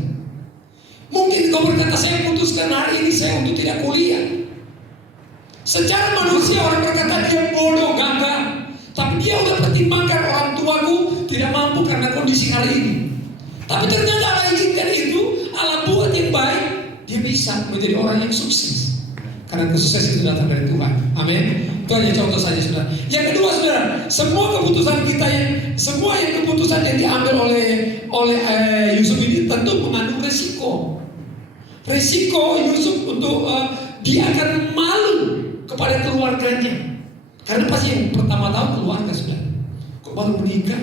Mungkin kau berkata, saya putuskan hari ini saya untuk tidak kuliah. Secara manusia orang berkata dia bodoh, gagal. Tapi dia udah pertimbangkan orang tuaku tidak mampu karena kondisi hari ini. Tapi ternyata Allah izinkan itu, Allah buat yang baik, dia bisa menjadi orang yang sukses. Karena kesuksesan itu datang dari Tuhan. Amin. Itu hanya contoh saja, saudara. Yang kedua, saudara, semua keputusan kita keputusan yang diambil oleh Yusuf ini tentu mengandung resiko. Resiko Yusuf untuk dia akan malu kepada keluarganya. Karena pasti yang pertama tahu keluarga, saudara. Kok baru menikah?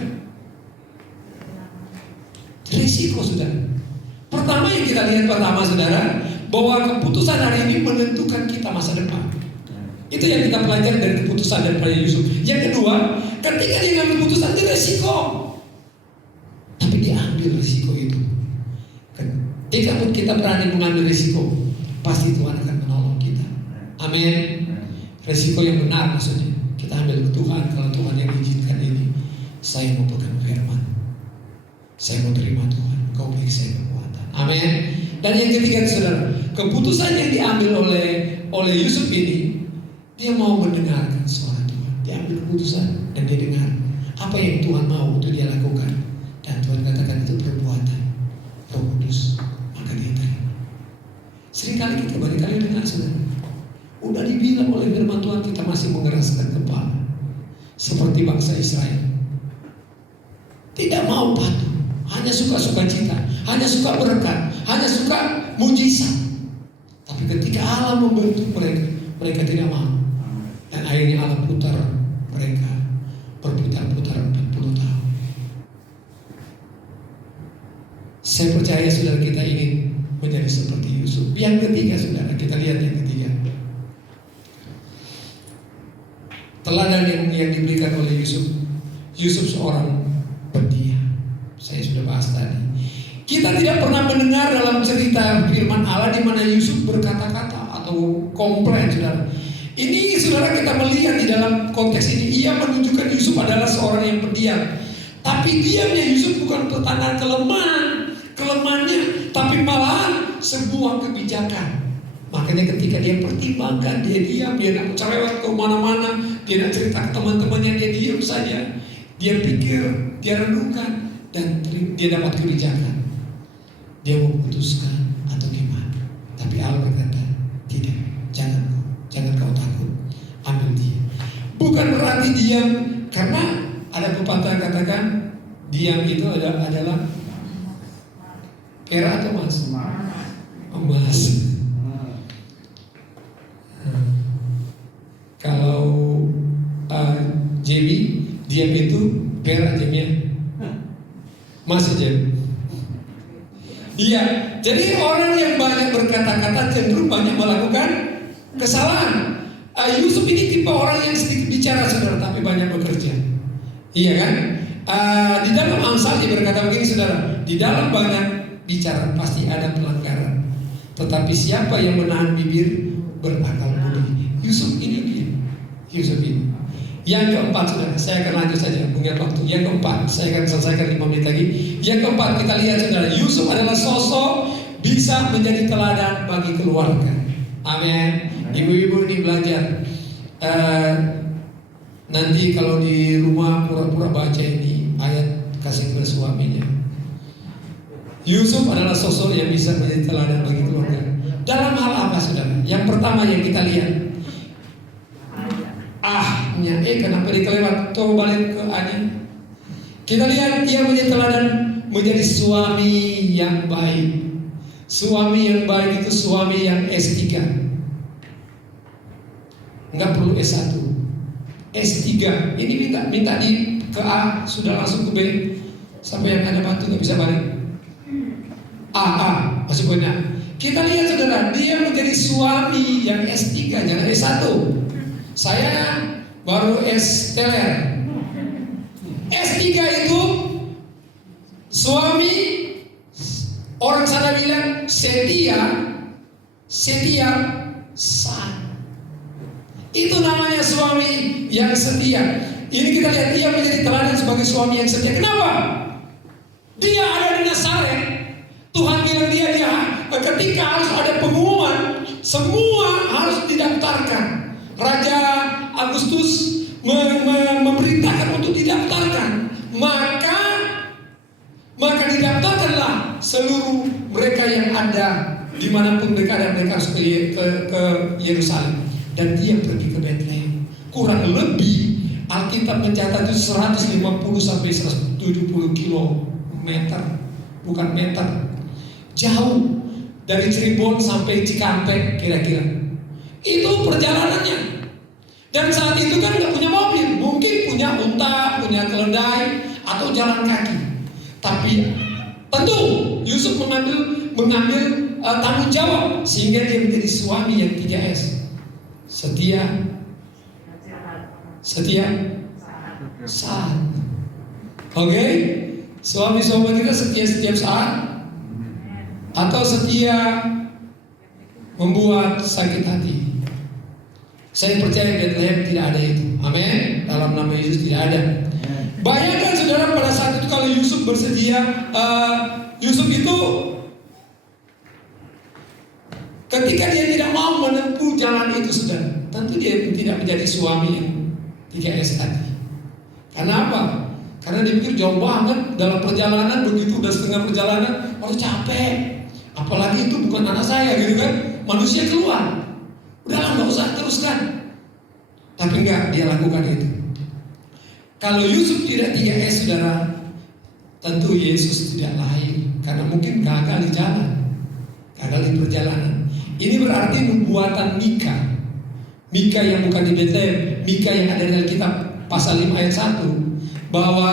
Resiko, saudara. Pertama yang kita lihat saudara, bahwa keputusan hari ini menentukan kita masa depan. Itu yang kita pelajari dari keputusan daripada Yusuf. Yang kedua, ketika dia ngambil keputusan itu resiko, tapi dia ambil resiko itu. Ketika kita berani mengambil resiko, pasti Tuhan akan menolong kita. Amin. Resiko yang benar maksudnya kita ambil ke Tuhan. Kalau Tuhan yang izinkan ini, saya mau pegang firman, saya mau terima Tuhan, Kau beri saya kekuatan. Amin. Dan yang ketiga, saudara, keputusan yang diambil oleh Yusuf ini, dia mau mendengarkan suara Tuhan. Dia ambil keputusan dan dia dengar apa yang Tuhan mau untuk dia lakukan. Dan Tuhan katakan itu perbuatan Roh Kudus, maka dia terima. Seringkali kita banyak kali dengar, saudara, udah dibilang oleh firman Tuhan, kita masih mengeraskan kepala seperti bangsa Israel. Tidak mau patuh, hanya suka-suka cita, hanya suka berkat, hanya suka mujizat. Tapi ketika Allah membentuk mereka tidak mau. Dan akhirnya Allah putar mereka berputar-putar 40 tahun. Saya percaya saudara kita ingin menjadi seperti Yusuf. Yang ketiga, saudara, kita lihat yang ketiga. Teladan yang diberikan oleh Yusuf. Yusuf seorang pendiam. Saya sudah bahas tadi. Kita tidak pernah mendengar dalam cerita firman Allah di mana Yusuf berkata-kata atau komplain, saudara. Ini saudara kita melihat di dalam konteks ini, ia menunjukkan Yusuf adalah seorang yang pendiam. Tapi diamnya Yusuf bukan pertanda kelemahannya, tapi malahan sebuah kebijakan. Makanya ketika dia pertimbangkan, dia diam, dia tidak cerewet ke mana-mana, dia tidak cerita ke teman-temannya, dia diam saja. Dia pikir, dia renungkan, dan dia dapat kebijakan. Dia memutuskan atau gimana. Tapi Allah berkata, tidak, jangan kau takut, ambil dia. Bukan berarti diam, karena ada pepatah katakan diam itu adalah perak atau emas? Emas. Kalau JB diam itu perak jamnya masih jam. Iya, jadi orang yang banyak berkata-kata cenderung banyak melakukan kesalahan. Yusuf ini tipe orang yang sedikit bicara, saudara, tapi banyak bekerja. Iya kan? Di dalam Amsal dia berkata begini, saudara, di dalam banyak bicara pasti ada pelanggaran, tetapi siapa yang menahan bibir berakal budi. Yusuf ini dia. Yusuf ini. Yang keempat, saudara, saya akan lanjut saja, punya waktu. Yang keempat, saya akan selesaikan 5 menit lagi. Yang keempat, kita lihat, saudara, Yusuf adalah sosok bisa menjadi teladan bagi keluarga. Amin. Ibu-ibu ini belajar. Nanti kalau di rumah pura-pura baca ini ayat kasih ke suaminya. Yusuf adalah sosok yang bisa menjadi teladan bagi keluarga. Dalam hal apa, saudara? Yang pertama yang kita lihat, kenapa dia kelewat? Coba balik ke A-nya. Kita lihat dia menjadi teladan, menjadi suami yang baik. Suami yang baik itu suami yang S3. Enggak perlu S1, S3. Ini minta di ke A, sudah langsung ke B. Sampai yang ada batu nggak bisa balik. A, masuk poinnya. Kita lihat, saudara, dia menjadi suami yang S3, jangan S1. Saya baru S-teler. S3 itu suami, orang sana bilang setia san. Itu namanya suami yang setia. Ini kita lihat ia menjadi teladan sebagai suami yang setia. Kenapa? Dia ada di Nazaret. Tuhan bilang dia ketika harus ada pengumuman, semua harus didaftarkan. Raja Agustus memerintahkan untuk didaftarkan. Maka didaftarkanlah seluruh mereka yang ada dimanapun mereka ada, mereka harus ke Yerusalem. Dan dia pergi ke Bethlehem. Kurang lebih Alkitab mencatat itu 150 sampai 170 kilometer, bukan meter. Jauh dari Cirebon sampai Cikampek kira-kira. Itu perjalanannya. Dan saat itu kan nggak punya mobil, mungkin punya unta, punya keledai, atau jalan kaki. Tapi tentu Yusuf mengambil tanggung jawab sehingga dia menjadi suami yang 3S. Setia, saat. Oke? Suami-suami kita setia setiap saat atau setia membuat sakit hati. Saya percaya Bethlehem tidak ada itu. Amin. Dalam nama Yesus tidak ada. Bayangkan saudara pada saat itu kalau Yusuf bersedia, Yusuf itu ketika dia tidak mau menempuh jalan itu, saudara, tentu dia tidak menjadi suami yang 3S tadi. Karena apa? Karena dia pikir jauh banget dalam perjalanan, begitu udah setengah perjalanan, capek. Apalagi itu bukan anak saya gitu kan. Manusia keluar. Udahlah nggak usah teruskan. Tapi enggak, dia lakukan itu. Kalau Yusuf tidak 3S, saudara, tentu Yesus tidak lahir. Karena mungkin gagal di jalan, gagal di perjalanan. Ini berarti nubuatan Mika. Mika yang bukan di Bethlehem, Mika yang ada dalam kitab pasal 5 ayat 1, bahwa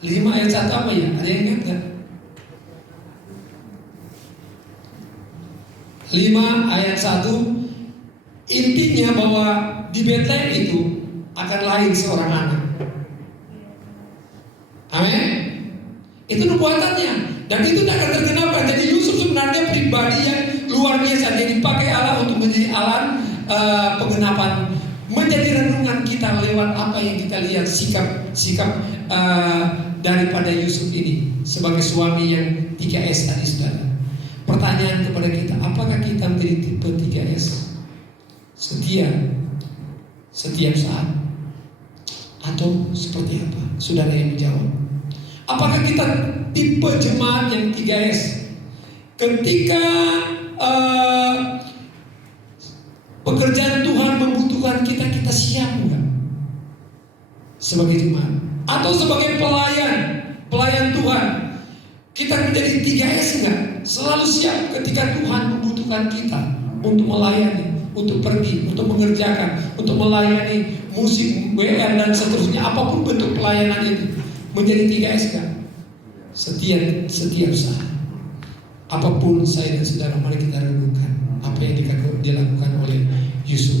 5 ayat 1 apa ya? Ada yang ingat gak? 5 ayat 1 intinya bahwa di Bethlehem itu akan lahir seorang anak. Amin. Itu nubuatannya. Dan itu tidak akan tergenapkan. Jadi Yusuf sebenarnya pribadi yang luar biasa. Dia dipakai Allah untuk menjadi alat penggenapan, menjadi renungan kita lewat apa yang kita lihat, sikap daripada Yusuf ini sebagai suami yang 3S tadi, saudara. Pertanyaan kepada kita, apakah kita menjadi tipe 3S? Setia setiap saat, atau seperti apa? Saudara yang menjawab. Apakah kita tipe jemaat yang 3S? Ketika pekerjaan Tuhan membutuhkan kita siap enggak? Sebagai jemaat atau sebagai pelayan Tuhan, kita menjadi 3S enggak? Selalu siap ketika Tuhan membutuhkan kita untuk melayani, untuk pergi, untuk mengerjakan, untuk melayani musik, WR dan seterusnya, apapun bentuk pelayanan itu. Menjadi 3S kan? Setiap saat. Apapun saya dan saudara, mari kita renungkan apa yang dilakukan oleh Yusuf.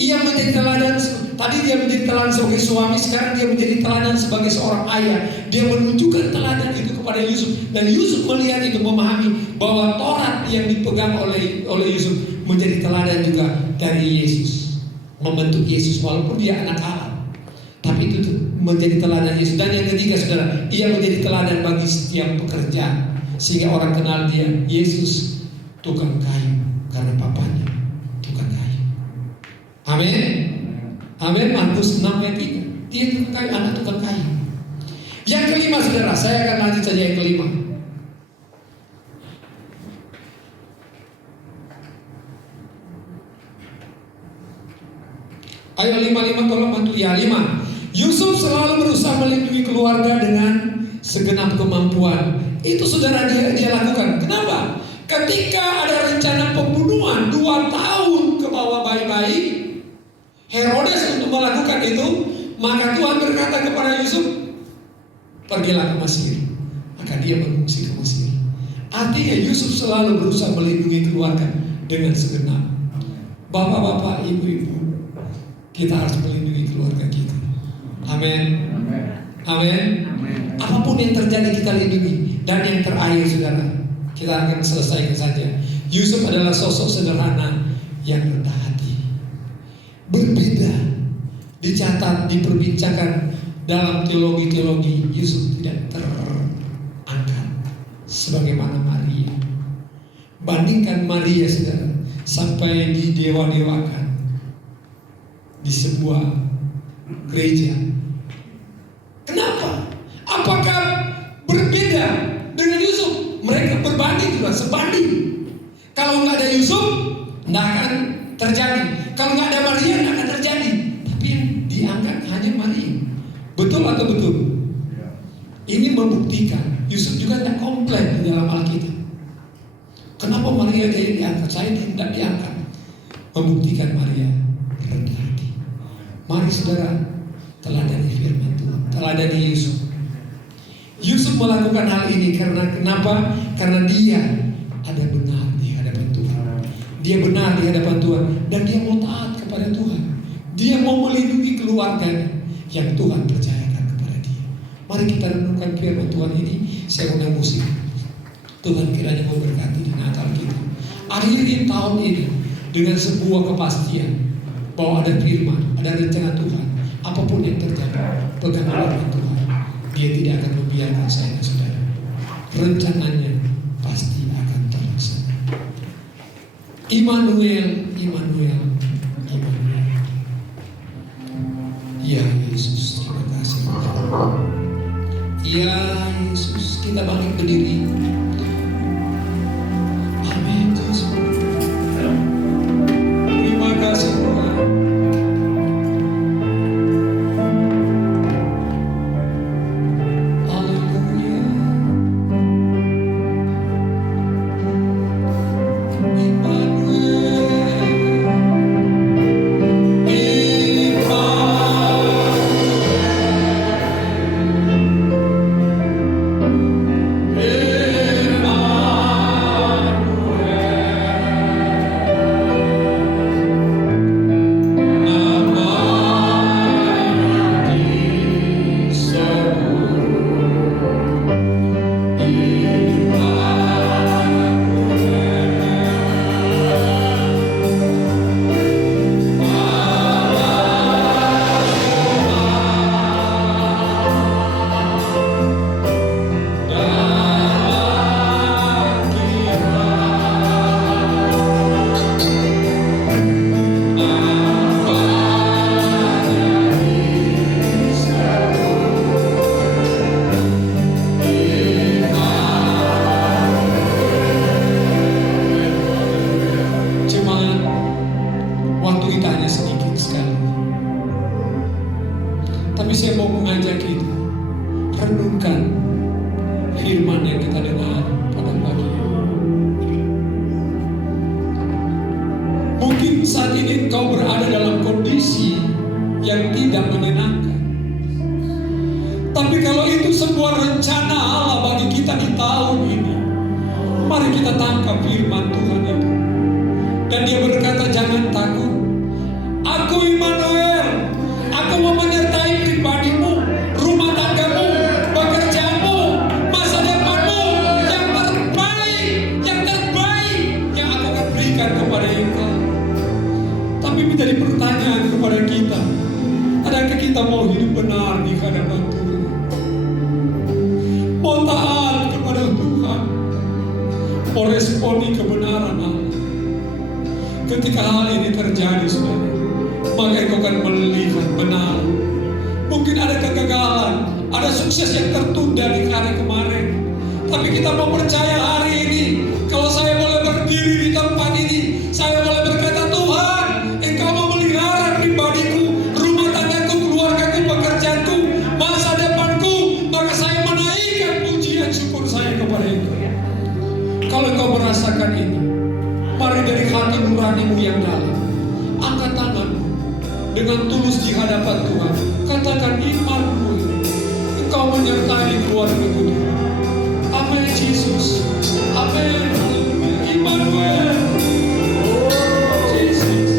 Ia menjadi teladan. Tadi dia menjadi teladan sebagai suami, sekarang dia menjadi teladan sebagai seorang ayah. Dia menunjukkan teladan itu kepada Yusuf, dan Yusuf melihat itu, memahami bahwa Taurat yang dipegang oleh Yusuf menjadi teladan juga dari Yesus, membentuk Yesus walaupun dia anak Allah. Tapi itu menjadi teladan Yesus. Dan yang ketiga, saudara, ia menjadi teladan bagi setiap pekerja, sehingga orang kenal dia, Yesus tukang kayu, karena papanya tukang kayu. Amin. Amin. Markus 6 ayat 3. Dia tukang kayu, anak tukang kayu. Yang kelima, saudara, saya akan lanjut saja yang kelima. Ayo 5 tolong bantu. Ya, 5. Yusuf selalu berusaha melindungi keluarga dengan segenap kemampuan. Itu saudara dia lakukan. Kenapa? Ketika ada rencana pembunuhan 2 tahun ke bawah bayi-bayi Herodes untuk melakukan itu, maka Tuhan berkata kepada Yusuf, pergilah ke Mesir. Maka dia mengungsi ke Mesir. Artinya Yusuf selalu berusaha melindungi keluarga dengan segenap. Bapak-bapak, ibu-ibu, kita harus melindungi keluarga kita. Amin. Amin. Apapun yang terjadi kita lindungi. Dan yang terakhir, saudara, kita akan selesaikan saja. Yusuf adalah sosok sederhana yang rendah hati. berbeda. Dicatat, diperbincangkan dalam teologi-teologi, Yusuf tidak terangkat sebagaimana Maria. Bandingkan Maria, saudara, sampai didewa-dewakan di sebuah gereja. Kenapa? Apakah berbeda dengan Yusuf? Mereka berbanding juga, sebanding. Kalau nggak ada Yusuf, nggak akan terjadi. Kalau nggak ada Maria, nggak akan terjadi. Tapi yang diangkat hanya Maria. Betul atau betul? Ini membuktikan Yusuf juga tidak komplain di dalam Alkitab. Kenapa Maria jadi diangkat? Saya tidak diangkat. Membuktikan Maria rendah hati. Mari saudara, teladani firman Tuhan, teladani Yusuf. Yusuf melakukan hal ini karena kenapa? Karena dia ada benar di hadapan Tuhan. Dia benar di hadapan Tuhan dan dia mau taat kepada Tuhan. Dia mau melindungi keluarganya yang Tuhan percayakan kepada dia. Mari kita renungkan firman Tuhan ini. Saya undang musik. Tuhan kiranya memberkati di Natal kita. Akhiri tahun ini dengan sebuah kepastian bahwa ada firman, ada rencana Tuhan. Apapun yang terjadi, pegang firman Tuhan. Dia tidak akan membiarkan saya dan saudara. Rencananya pasti akan terlaksana. Immanuel, Immanuel, Immanuel. Ya Yesus, terima kasih. Ya Yesus, kita bangkit berdiri. Amin Yesus. Terima kasih Tuhan. Haleluya. Tapi saya mau mengajak kita renungkan firman yang kita dengar pada pagi ini. Mungkin saat ini engkau berada dalam kondisi yang tidak menyenangkan. Tapi kalau itu sebuah rencana Allah bagi kita di tahun ini, mari kita tangkap firman Tuhan itu. Dan dia berkata, jangan takut. Aku Immanuel, aku mau menyertai pribadimu, rumah tanggamu, pekerjaanmu, masa depanmu, yang terbaik yang aku akan berikan kepada engkau. Tapi menjadi pertanyaan kepada kita, adakah kita mau hidup benar di hadapan Tuhan? Mau taat kepada Tuhan? Mau responi kebenaran Allah? Ketika hal ini terjadi, saudara, maka engkau akan melihat benar. Mungkin ada kegagalan, ada sukses yang tertunda di hari kemarin. Tapi kita mau percaya hari ini, kalau saya boleh berdiri di tempat ini, saya boleh berkata, Tuhan, engkau mau melihara pribadiku, rumah tanggaku, keluargaku, pekerjaanku, masa depanku, maka saya menaikkan pujian syukur saya kepada engkau. Kalau engkau merasakan ini, mari dari hati nuranimu yang dalam, angkat tanganmu dengan tulus di hadapan Tuhan. Katakan, Immanuel, engkau menyertai keluargaku. Amin Yesus. Amin. Immanuel. Yesus.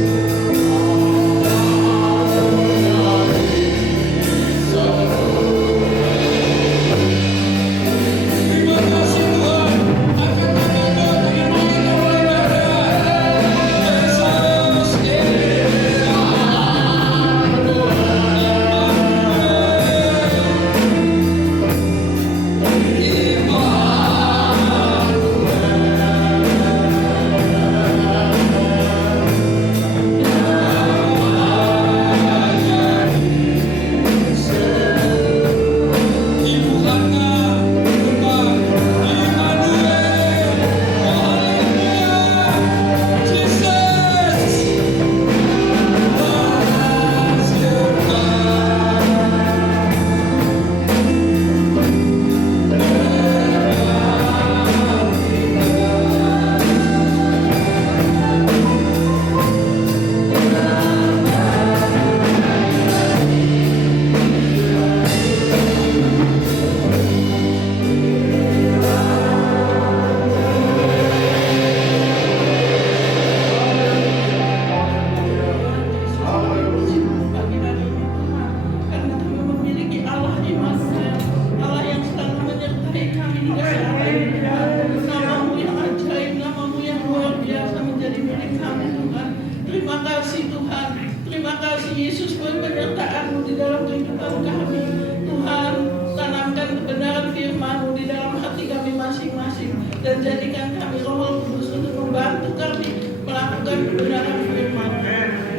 Terima kasih Tuhan. Angkat tanganmu, terima oleh Bapa. Yesus. dan jadikan kami Roh Kudus untuk membantu kami melakukan kebenaran firman.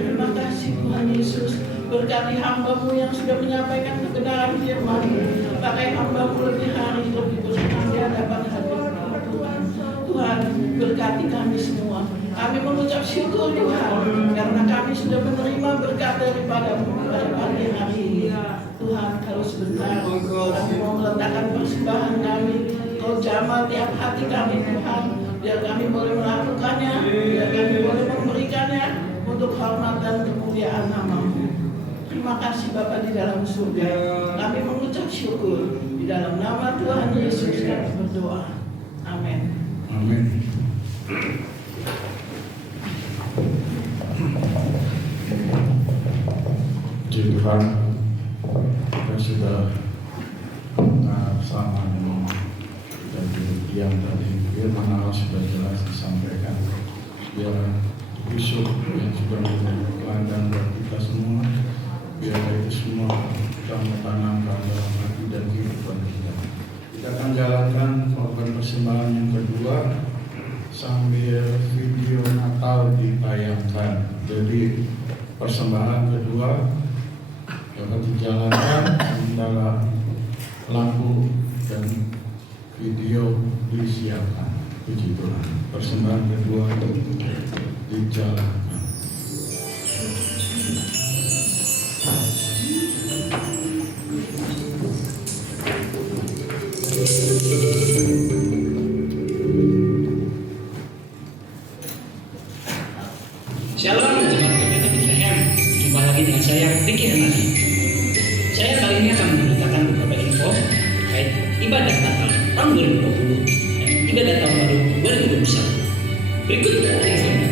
Terima kasih Tuhan Yesus. Berkati hamba-Mu yang sudah menyampaikan kebenaran firman. Pakai hamba-Mu lebih hari lebih berkenan di hadapan hadirat Tuhan. Tuhan berkati kami semua. Kami mengucap syukur Tuhan karena kami sudah menerima berkat daripada-Mu pada pagi hari ini. Tuhan, kalau sebentar kami mau meletakkan persembahan kami, Kau jamah tiap hati kami Tuhan, biar kami boleh melakukannya, biar kami boleh memberikannya untuk hormat dan kemuliaan nama-Mu. Terima kasih Bapa di dalam surga. Kami mengucap syukur di dalam nama Tuhan Yesus kami berdoa. Amin. Amin. Tuhan, kita sudah bersama dengan dan yang tadi firman Allah sudah jelas disampaikan. Biar Yusuf yang sudah menjadi teladan buat kita semua, biar itu semua kita tanamkan dalam hati dan kehidupan kita. Kita akan jalankan korban persembahan yang kedua sambil video Natal ditayangkan. Jadi persembahan kedua dapat dijalankan sementara lampu dan video disiapkan. Puji Tuhan. Persembahan kedua dijalankan. Shalom jemaat Gereja Bethlehem. Jumpa lagi dengan saya Ricky Hernadi. Saya kali ini akan memberitakan beberapa info terkait ibadah Natal tahun 2020 dan ibadah tahun baru 2021. Berikut infonya.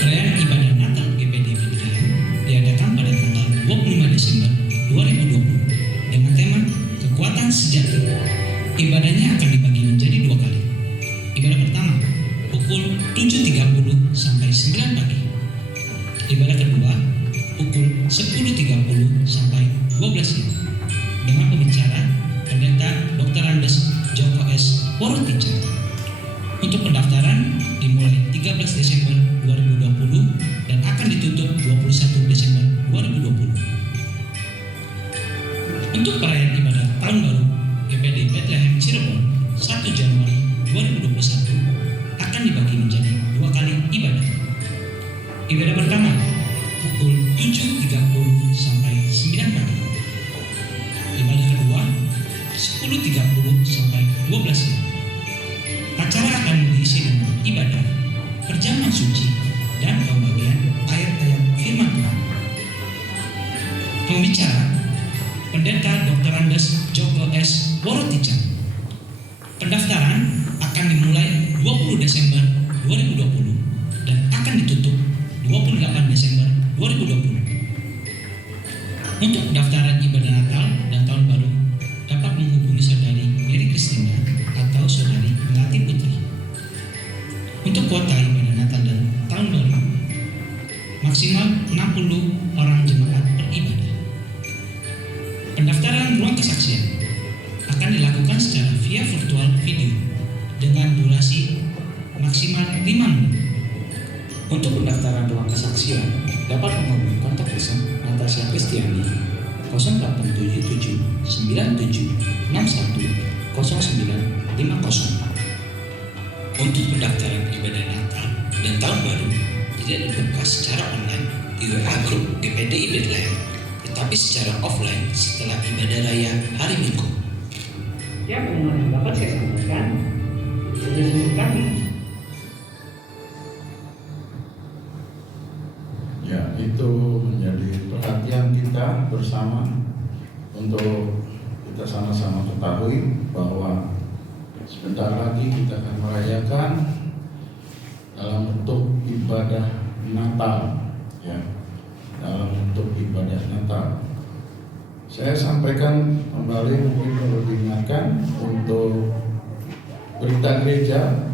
Perayaan ibadah Natal GPD Bethlehem diadakan pada tanggal 25 Desember 2020 dengan tema Kekuatan Sejati. Ibadahnya akan dibagi menjadi 2 kali. Ibadah pertama pukul 7.30 sampai 9 pagi. Ibadah kedua pukul 10.30 sampai 12 siang dengan pembicara Pendeta Dr. Andes Joko S. Porotica. Untuk pendaftaran dimulai 13 Desember 2020 dan akan ditutup 21 Desember 2020. Untuk perayaan ibadah tahun baru GPD Bethlehem Cirebon 1 Januari 2021 akan dibagi menjadi 2 kali ibadah. Ibadah pertama pukul 7.30 sampai 9 pagi. Ibadah kedua 10.30 sampai 12 siang. Acara akan diisi dengan ibadah, perjamuan suci, dan pembagian ayat-ayat firman Tuhan. Pembicara Pendeta Dr. Andes Joko S. Porotica. Pendaftaran akan dimulai 20 Desember 2020 dan akan ditutup 28 Desember 2020. Untuk pendaftaran ibadah Natal dan Tahun Baru dapat menghubungi Saudari Mary Christina atau Saudari Melati Putri. Untuk kuota ibadah Natal dan Tahun Baru maksimal 60 orang jemaat per ibadah. Pendaftaran ruang kesaksian akan dilakukan secara via virtual video dengan durasi maksimal 5 menit. Untuk pendaftaran ruang kesaksian dapat menghubungi kontak person Natasha Kristiani 0877 97 61 0950. Untuk pendaftaran ibadah Natal dan Tahun Baru tidak dibuka secara online di WA Group GPDI Bethlehem, tetapi secara offline setelah ibadah raya hari Minggu. Ya, pengumuman yang dapat saya sampaikan sudah seluruh kami. Ya, itu menjadi perhatian kita bersama untuk kita sama-sama ketahui bahwa sebentar lagi kita akan merayakan dalam bentuk ibadah Natal, ya, dalam bentuk ibadah Natal. Saya sampaikan kembali, mungkin perlu diingatkan untuk berita gereja,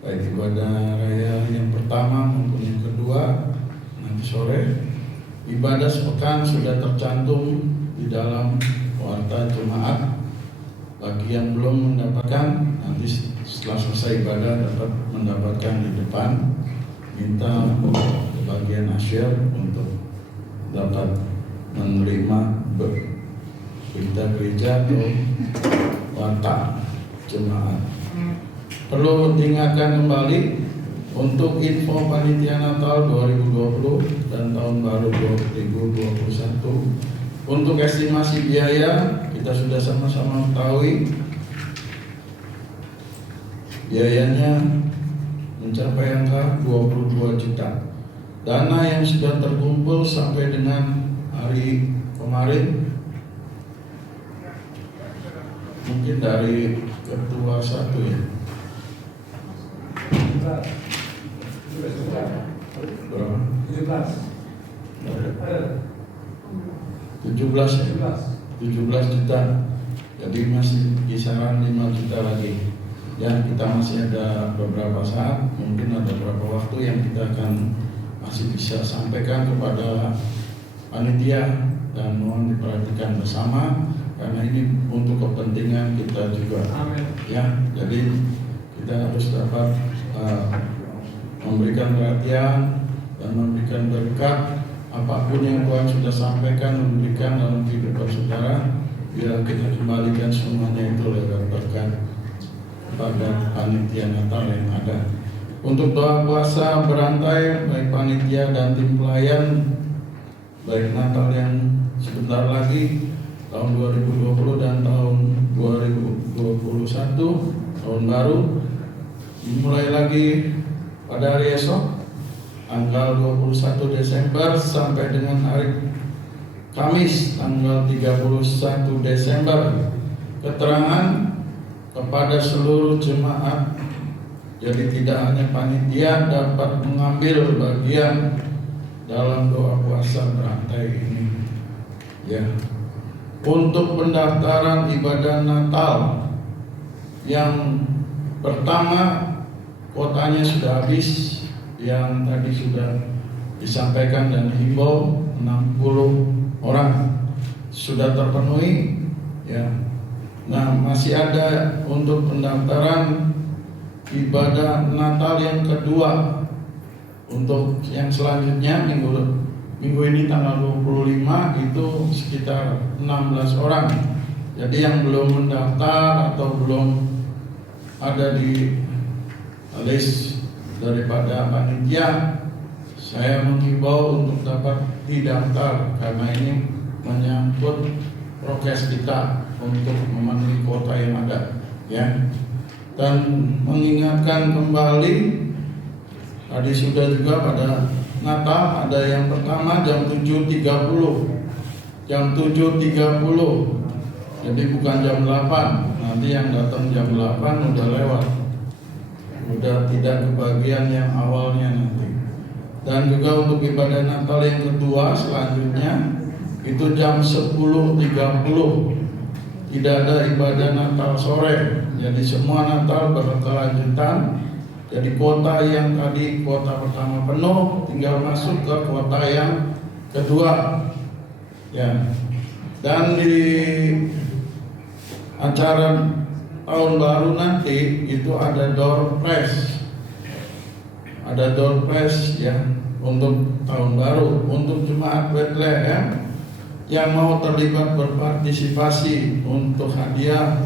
baik ibadah raya yang pertama maupun yang kedua nanti sore. Ibadah sepekan sudah tercantum di dalam warta jemaat Bagi yang belum mendapatkan, nanti setelah selesai ibadah dapat mendapatkan di depan. Minta bagian asyir untuk dapat menerima berita gereja atau watak jemaat. Perlu diingatkan kembali untuk info panitia Natal 2020 dan tahun baru 2021. Untuk estimasi biaya, kita sudah sama-sama ketahui biayanya mencapai angka 22 juta. Dana yang sudah terkumpul sampai dengan hari kemarin mungkin dari ketua 1 ya. Berapa? 17 ya? 17 juta. Jadi masih kisaran 5 juta lagi. Ya, kita masih ada beberapa saat, mungkin ada beberapa waktu yang kita akan masih bisa sampaikan kepada panitia, dan mohon diperhatikan bersama karena ini untuk kepentingan kita juga. Amin. Ya, jadi kita harus dapat memberikan perhatian dan memberikan berkat apapun yang Tuhan sudah sampaikan, memberikan dalam kehidupan saudara, biar kita kembalikan semuanya itu lewat berkat pada panitia Natal yang ada. Untuk doa puasa berantai, baik panitia dan tim pelayan, baik Natal yang sebentar lagi, tahun 2020 dan tahun 2021, tahun baru, dimulai lagi pada hari esok, tanggal 21 Desember sampai dengan hari Kamis, tanggal 31 Desember. Keterangan kepada seluruh jemaat, jadi tidak hanya panitia dapat mengambil bagian dalam doa puasa berantai ini. Ya, untuk pendaftaran ibadah Natal yang pertama kuotanya sudah habis, yang tadi sudah disampaikan dan dihimbau 60 orang sudah terpenuhi. Ya. Nah, masih ada untuk pendaftaran ibadah Natal yang kedua. Untuk yang selanjutnya minggu ini tanggal 25 itu sekitar 16 orang. Jadi yang belum mendaftar atau belum ada di list daripada panitia, saya menghimbau untuk dapat didaftar karena ini menyangkut prokes kita untuk memenuhi kuota yang ada, ya. Dan mengingatkan kembali, tadi sudah juga pada Natal ada yang pertama jam 7.30, jam 7.30, jadi bukan jam 8. Nanti yang datang jam 8 udah lewat, udah tidak kebagian yang awalnya nanti. Dan juga untuk ibadah Natal yang kedua selanjutnya itu jam 10.30. Tidak ada ibadah Natal sore. Jadi semua Natal berkelanjutan. Jadi kuota yang tadi kuota pertama penuh, tinggal masuk ke kuota yang kedua. Ya. Dan di acara tahun baru nanti itu ada door prize. Ada door prize ya untuk tahun baru, untuk jemaat Bethlehem yang mau terlibat berpartisipasi untuk hadiah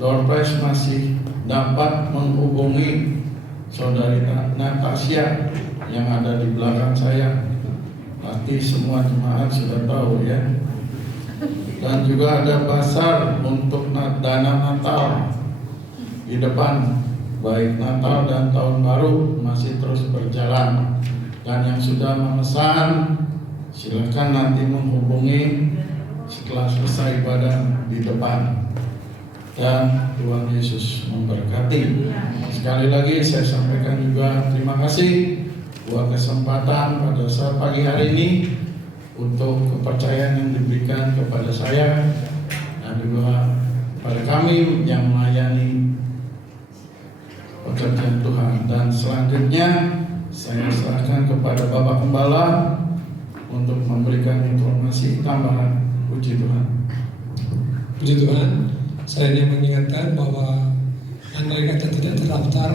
door prize masih dapat menghubungi saudari Natasha yang ada di belakang saya. Pasti semua jemaat sudah tahu ya. Dan juga ada pasar untuk dana Natal di depan, baik Natal dan tahun baru masih terus berjalan. Dan yang sudah memesan silakan nanti menghubungi setelah selesai ibadah di depan. Dan Tuhan Yesus memberkati. Sekali lagi saya sampaikan juga terima kasih buat kesempatan pada saat pagi hari ini, untuk kepercayaan yang diberikan kepada saya dan juga pada kami yang melayani pekerjaan Tuhan. Dan selanjutnya saya serahkan kepada Bapak Gembala untuk memberikan informasi tambahan. Puji Tuhan. Puji Tuhan. Saya hanya mengingatkan bahwa mereka tidak terdaftar,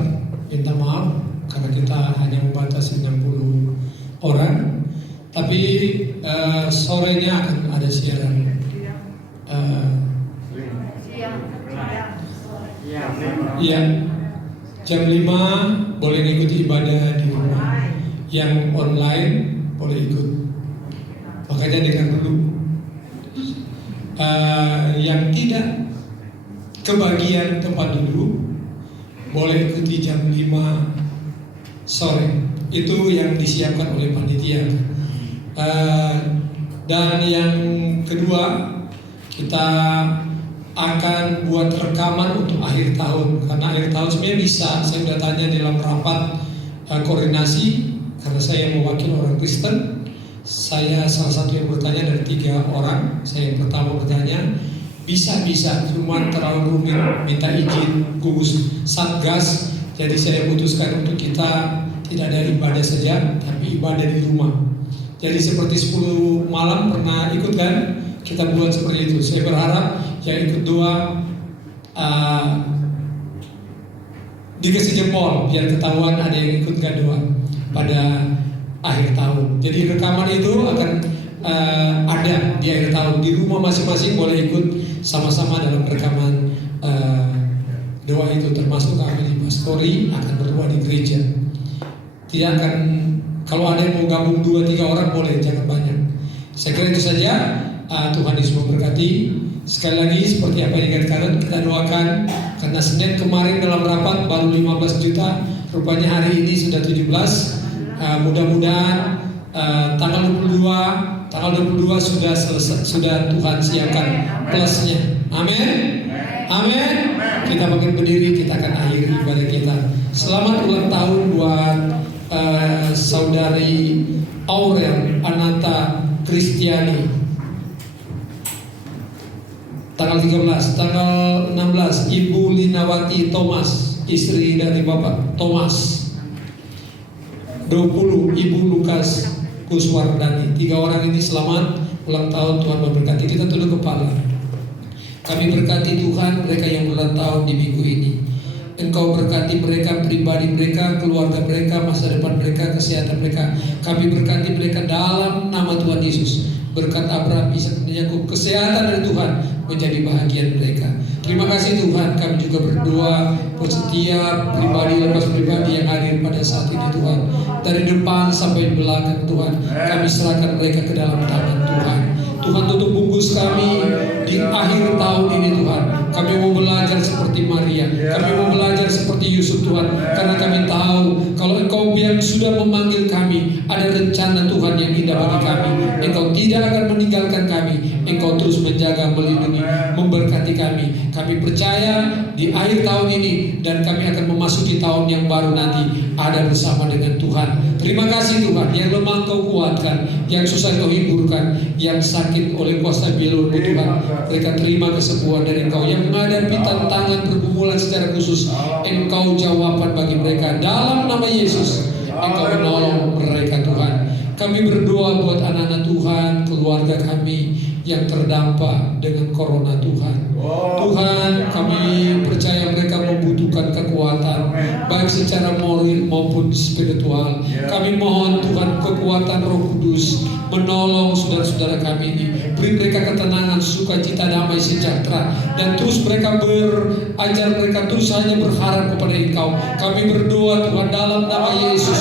minta maaf karena kita hanya membatasi 60 orang. Tapi sorenya akan ada siaran. Iya, jam 5 boleh ikuti ibadah di rumah. Yang online boleh ikut. Makanya dengar dulu. Yang tidak kebagian tempat duduk boleh ikuti jam 5 sore. Itu yang disiapkan oleh panitia. Dan yang kedua, kita akan buat rekaman untuk akhir tahun. Karena akhir tahun sebenarnya bisa. Saya sudah tanya di dalam rapat koordinasi, karena saya mewakili orang Kristen. Saya salah satu yang bertanya dari 3 orang. Saya yang pertama bertanya, bisa, cuman terlalu rumit, minta izin gugus Satgas. Jadi saya putuskan untuk kita tidak ada ibadah saja, tapi ibadah di rumah. Jadi seperti 10 malam pernah ikut kan? Kita buat seperti itu. Saya berharap yang ikut doa dikasih jempol biar ketahuan ada yang ikut doa pada akhir tahun. Jadi rekaman itu akan ada di akhir tahun. Di rumah masing-masing boleh ikut sama-sama dalam rekaman doa itu, termasuk kami di Pastori akan berdoa di gereja. Tidak akan, kalau ada yang mau gabung 2-3 orang boleh, jangan banyak. Saya kira itu saja. Tuhan Yesus memberkati. Sekali lagi seperti apa yang dikatakan, kita doakan karena Senin kemarin dalam rapat baru 15 juta, rupanya hari ini sudah 17. Mudah-mudahan tanggal 22 sudah selesai, sudah Tuhan siapkan plusnya. Amin. Amin. Kita makin berdiri, kita akan akhiri ibadah kita. Selamat ulang tahun buat saudari Aurel Ananta Kristiani. Tanggal 13, tanggal 16 Ibu Linawati Thomas, istri dari Bapak Thomas. 20 Ibu Lukas Kuswardani. 3 orang ini selamat ulang tahun, Tuhan memberkati. Kita tunduk kepala. Kami berkati Tuhan mereka yang ulang tahun di minggu ini. Engkau berkati mereka, pribadi mereka, keluarga mereka, masa depan mereka, kesehatan mereka. Kami berkati mereka dalam nama Tuhan Yesus. Berkat Abraham, Ishak dan Yakub, kesehatan dari Tuhan menjadi bahagian mereka. Terima kasih Tuhan. Kami juga berdoa buat setiap pribadi lepas pribadi yang hadir pada saat ini Tuhan. Dari depan sampai belakang Tuhan, kami serahkan mereka ke dalam tangan Tuhan. Tuhan tutup bungkus kami di akhir tahun ini Tuhan. Kami mau belajar seperti Maria, kami mau belajar seperti Yusuf Tuhan. Karena kami tahu kalau Engkau yang sudah memanggil kami, ada rencana Tuhan yang indah bagi kami. Engkau tidak akan meninggalkan kami. Engkau terus menjaga, melindungi, memberkati kami. Kami percaya di akhir tahun ini dan kami akan memasuki tahun yang baru nanti ada bersama dengan Tuhan. Terima kasih Tuhan. Yang lemah Engkau kuatkan, yang susah Engkau hiburkan, yang sakit oleh kuasa bilur Tuhan, mereka terima kesembuhan dari Engkau. Yang menghadapi tantangan pergumulan secara khusus, Engkau jawaban bagi mereka dalam nama Yesus. Engkau menolong mereka Tuhan. Kami berdoa buat anak-anak Tuhan, keluarga kami yang terdampak dengan corona Tuhan. Tuhan, kami percaya mereka membutuhkan kekuatan baik secara moral maupun spiritual. Kami mohon Tuhan kekuatan Roh Kudus menolong saudara-saudara kami ini. Beri mereka ketenangan, sukacita, damai, sejahtera, dan terus mereka berajar, mereka terus hanya berharap kepada Engkau. Kami berdoa Tuhan dalam nama Yesus,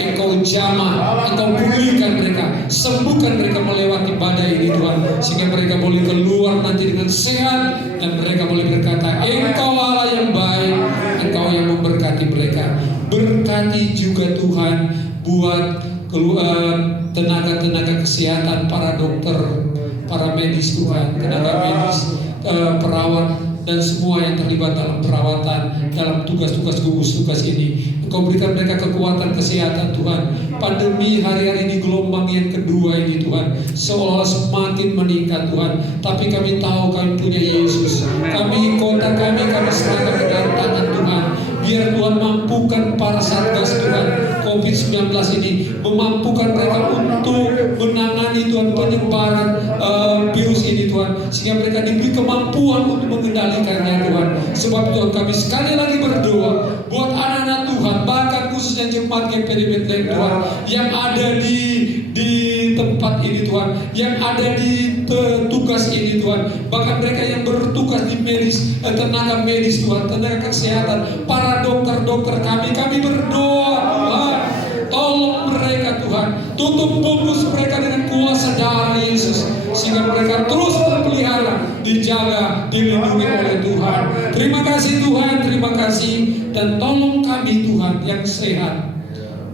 Engkau jamah, Engkau pulihkan mereka, sembuhkan mereka melewati badai ini Tuhan, sehingga mereka boleh keluar nanti dengan sehat dan mereka boleh berkata, Engkau Allah yang baik, Engkau yang memberkati mereka. Berkati juga Tuhan buat tenaga-tenaga kesehatan, para dokter, para medis Tuhan, tenaga medis, perawat, dan semua yang terlibat dalam perawatan, dalam tugas-tugas gugus tugas ini. Engkau berikan mereka kekuatan kesehatan Tuhan. Pandemi hari-hari ini gelombang yang kedua ini Tuhan, seolah-olah semakin meningkat Tuhan. Tapi kami tahu kami punya Yesus. Kami kota kami serahkan ke dalam tangan Tuhan. Biar Tuhan mampukan para satgas Tuhan COVID-19 ini, memampukan mereka untuk menangani Tuhan penyebaran virus ini Tuhan. Tuhan, sehingga mereka diberi kemampuan untuk mengendalikannya Tuhan. Sebab Tuhan, kami sekali lagi berdoa buat anak-anak Tuhan, bahkan khususnya jemaat GPD Bethlehem Tuhan, yang ada di tempat ini Tuhan, yang ada di tugas ini Tuhan, bahkan mereka yang bertugas di medis, tenaga medis Tuhan, tenaga kesehatan, para dokter-dokter kami berdoa Tuhan, tolong mereka Tuhan, tutup bungkus mereka dengan kuasa darah Yesus, sehingga mereka terus terpelihara, dijaga, dilindungi oleh Tuhan. Terima kasih Tuhan, terima kasih, dan tolong kami Tuhan yang sehat,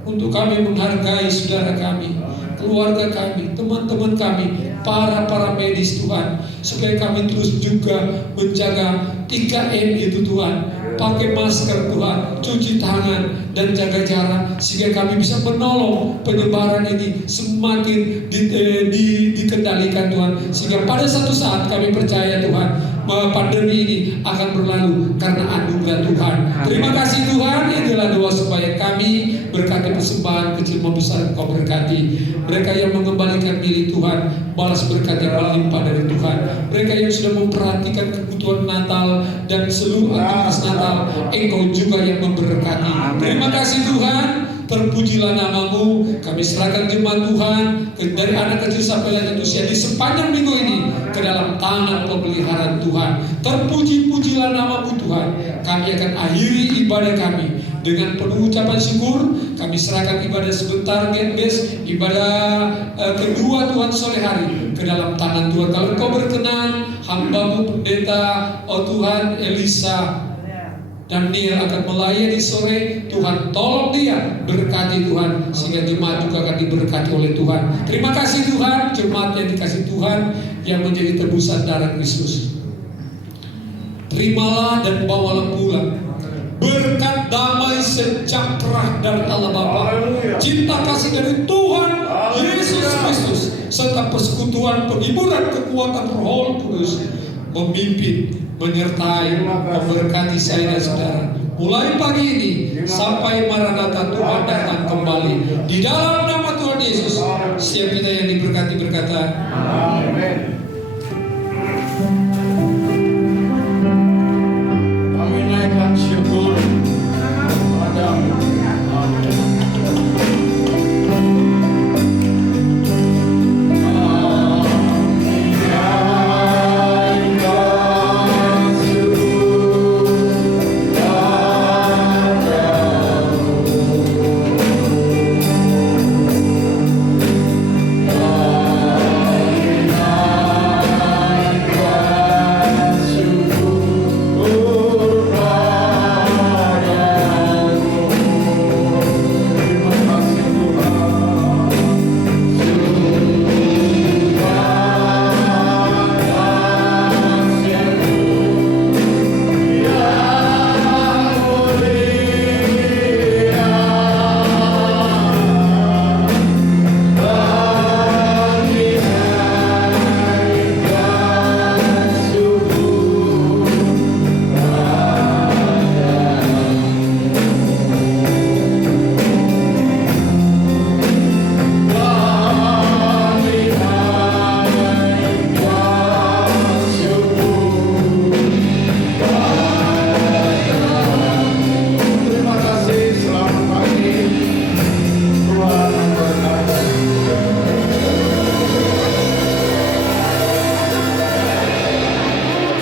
untuk kami menghargai saudara kami, keluarga kami, teman-teman kami, para medis Tuhan, supaya kami terus juga menjaga 3M itu Tuhan, pakai masker Tuhan, cuci tangan, dan jaga jarak, sehingga kami bisa menolong penyebaran ini semakin dikendalikan Tuhan, sehingga pada satu saat kami percaya Tuhan, bahwa pandemi ini akan berlalu karena anugerah Tuhan. Terima kasih Tuhan, inilah doa supaya kami berkati persembahan kecil membesar Engkau berkati. Mereka yang mengembalikan milik Tuhan, balas berkat yang melimpah dari Tuhan. Mereka yang sudah memperhatikan kebutuhan Natal dan seluruh aktivitas Natal, Engkau juga yang memberkati. Terima kasih Tuhan, terpujilah namamu. Kami serahkan jemaat Tuhan, dari anak kecil sampai lanjut usia, di sepanjang minggu ini ke dalam tangan pemeliharaan Tuhan. Terpuji-pujilah namamu Tuhan. Kami akan akhiri ibadah kami dengan penuh ucapan syukur. Kami serahkan ibadah sebentar, ibadah kedua Tuhan sore hari ke dalam tangan Tuhan. Kalau Engkau berkenan, hambamu pendeta, oh Tuhan, Elisa Daniel akan melayani sore. Tuhan tolong dia, berkati Tuhan, sehingga jemaat juga akan diberkati oleh Tuhan. Terima kasih Tuhan, jemaat yang dikasih Tuhan, yang menjadi tebusan darah Kristus. Terimalah dan bawalah pulang berkat damai sejahtera dari Allah Bapa, cinta kasih dari Tuhan Yesus Kristus, serta persekutuan penghiburan kekuatan Roh Kudus memimpin, menyertai, memberkati saya dan saudara mulai pagi ini sampai Maranatha Tuhan datang kembali. Di dalam nama Tuhan Yesus, siap kita yang diberkati berkata, Amin.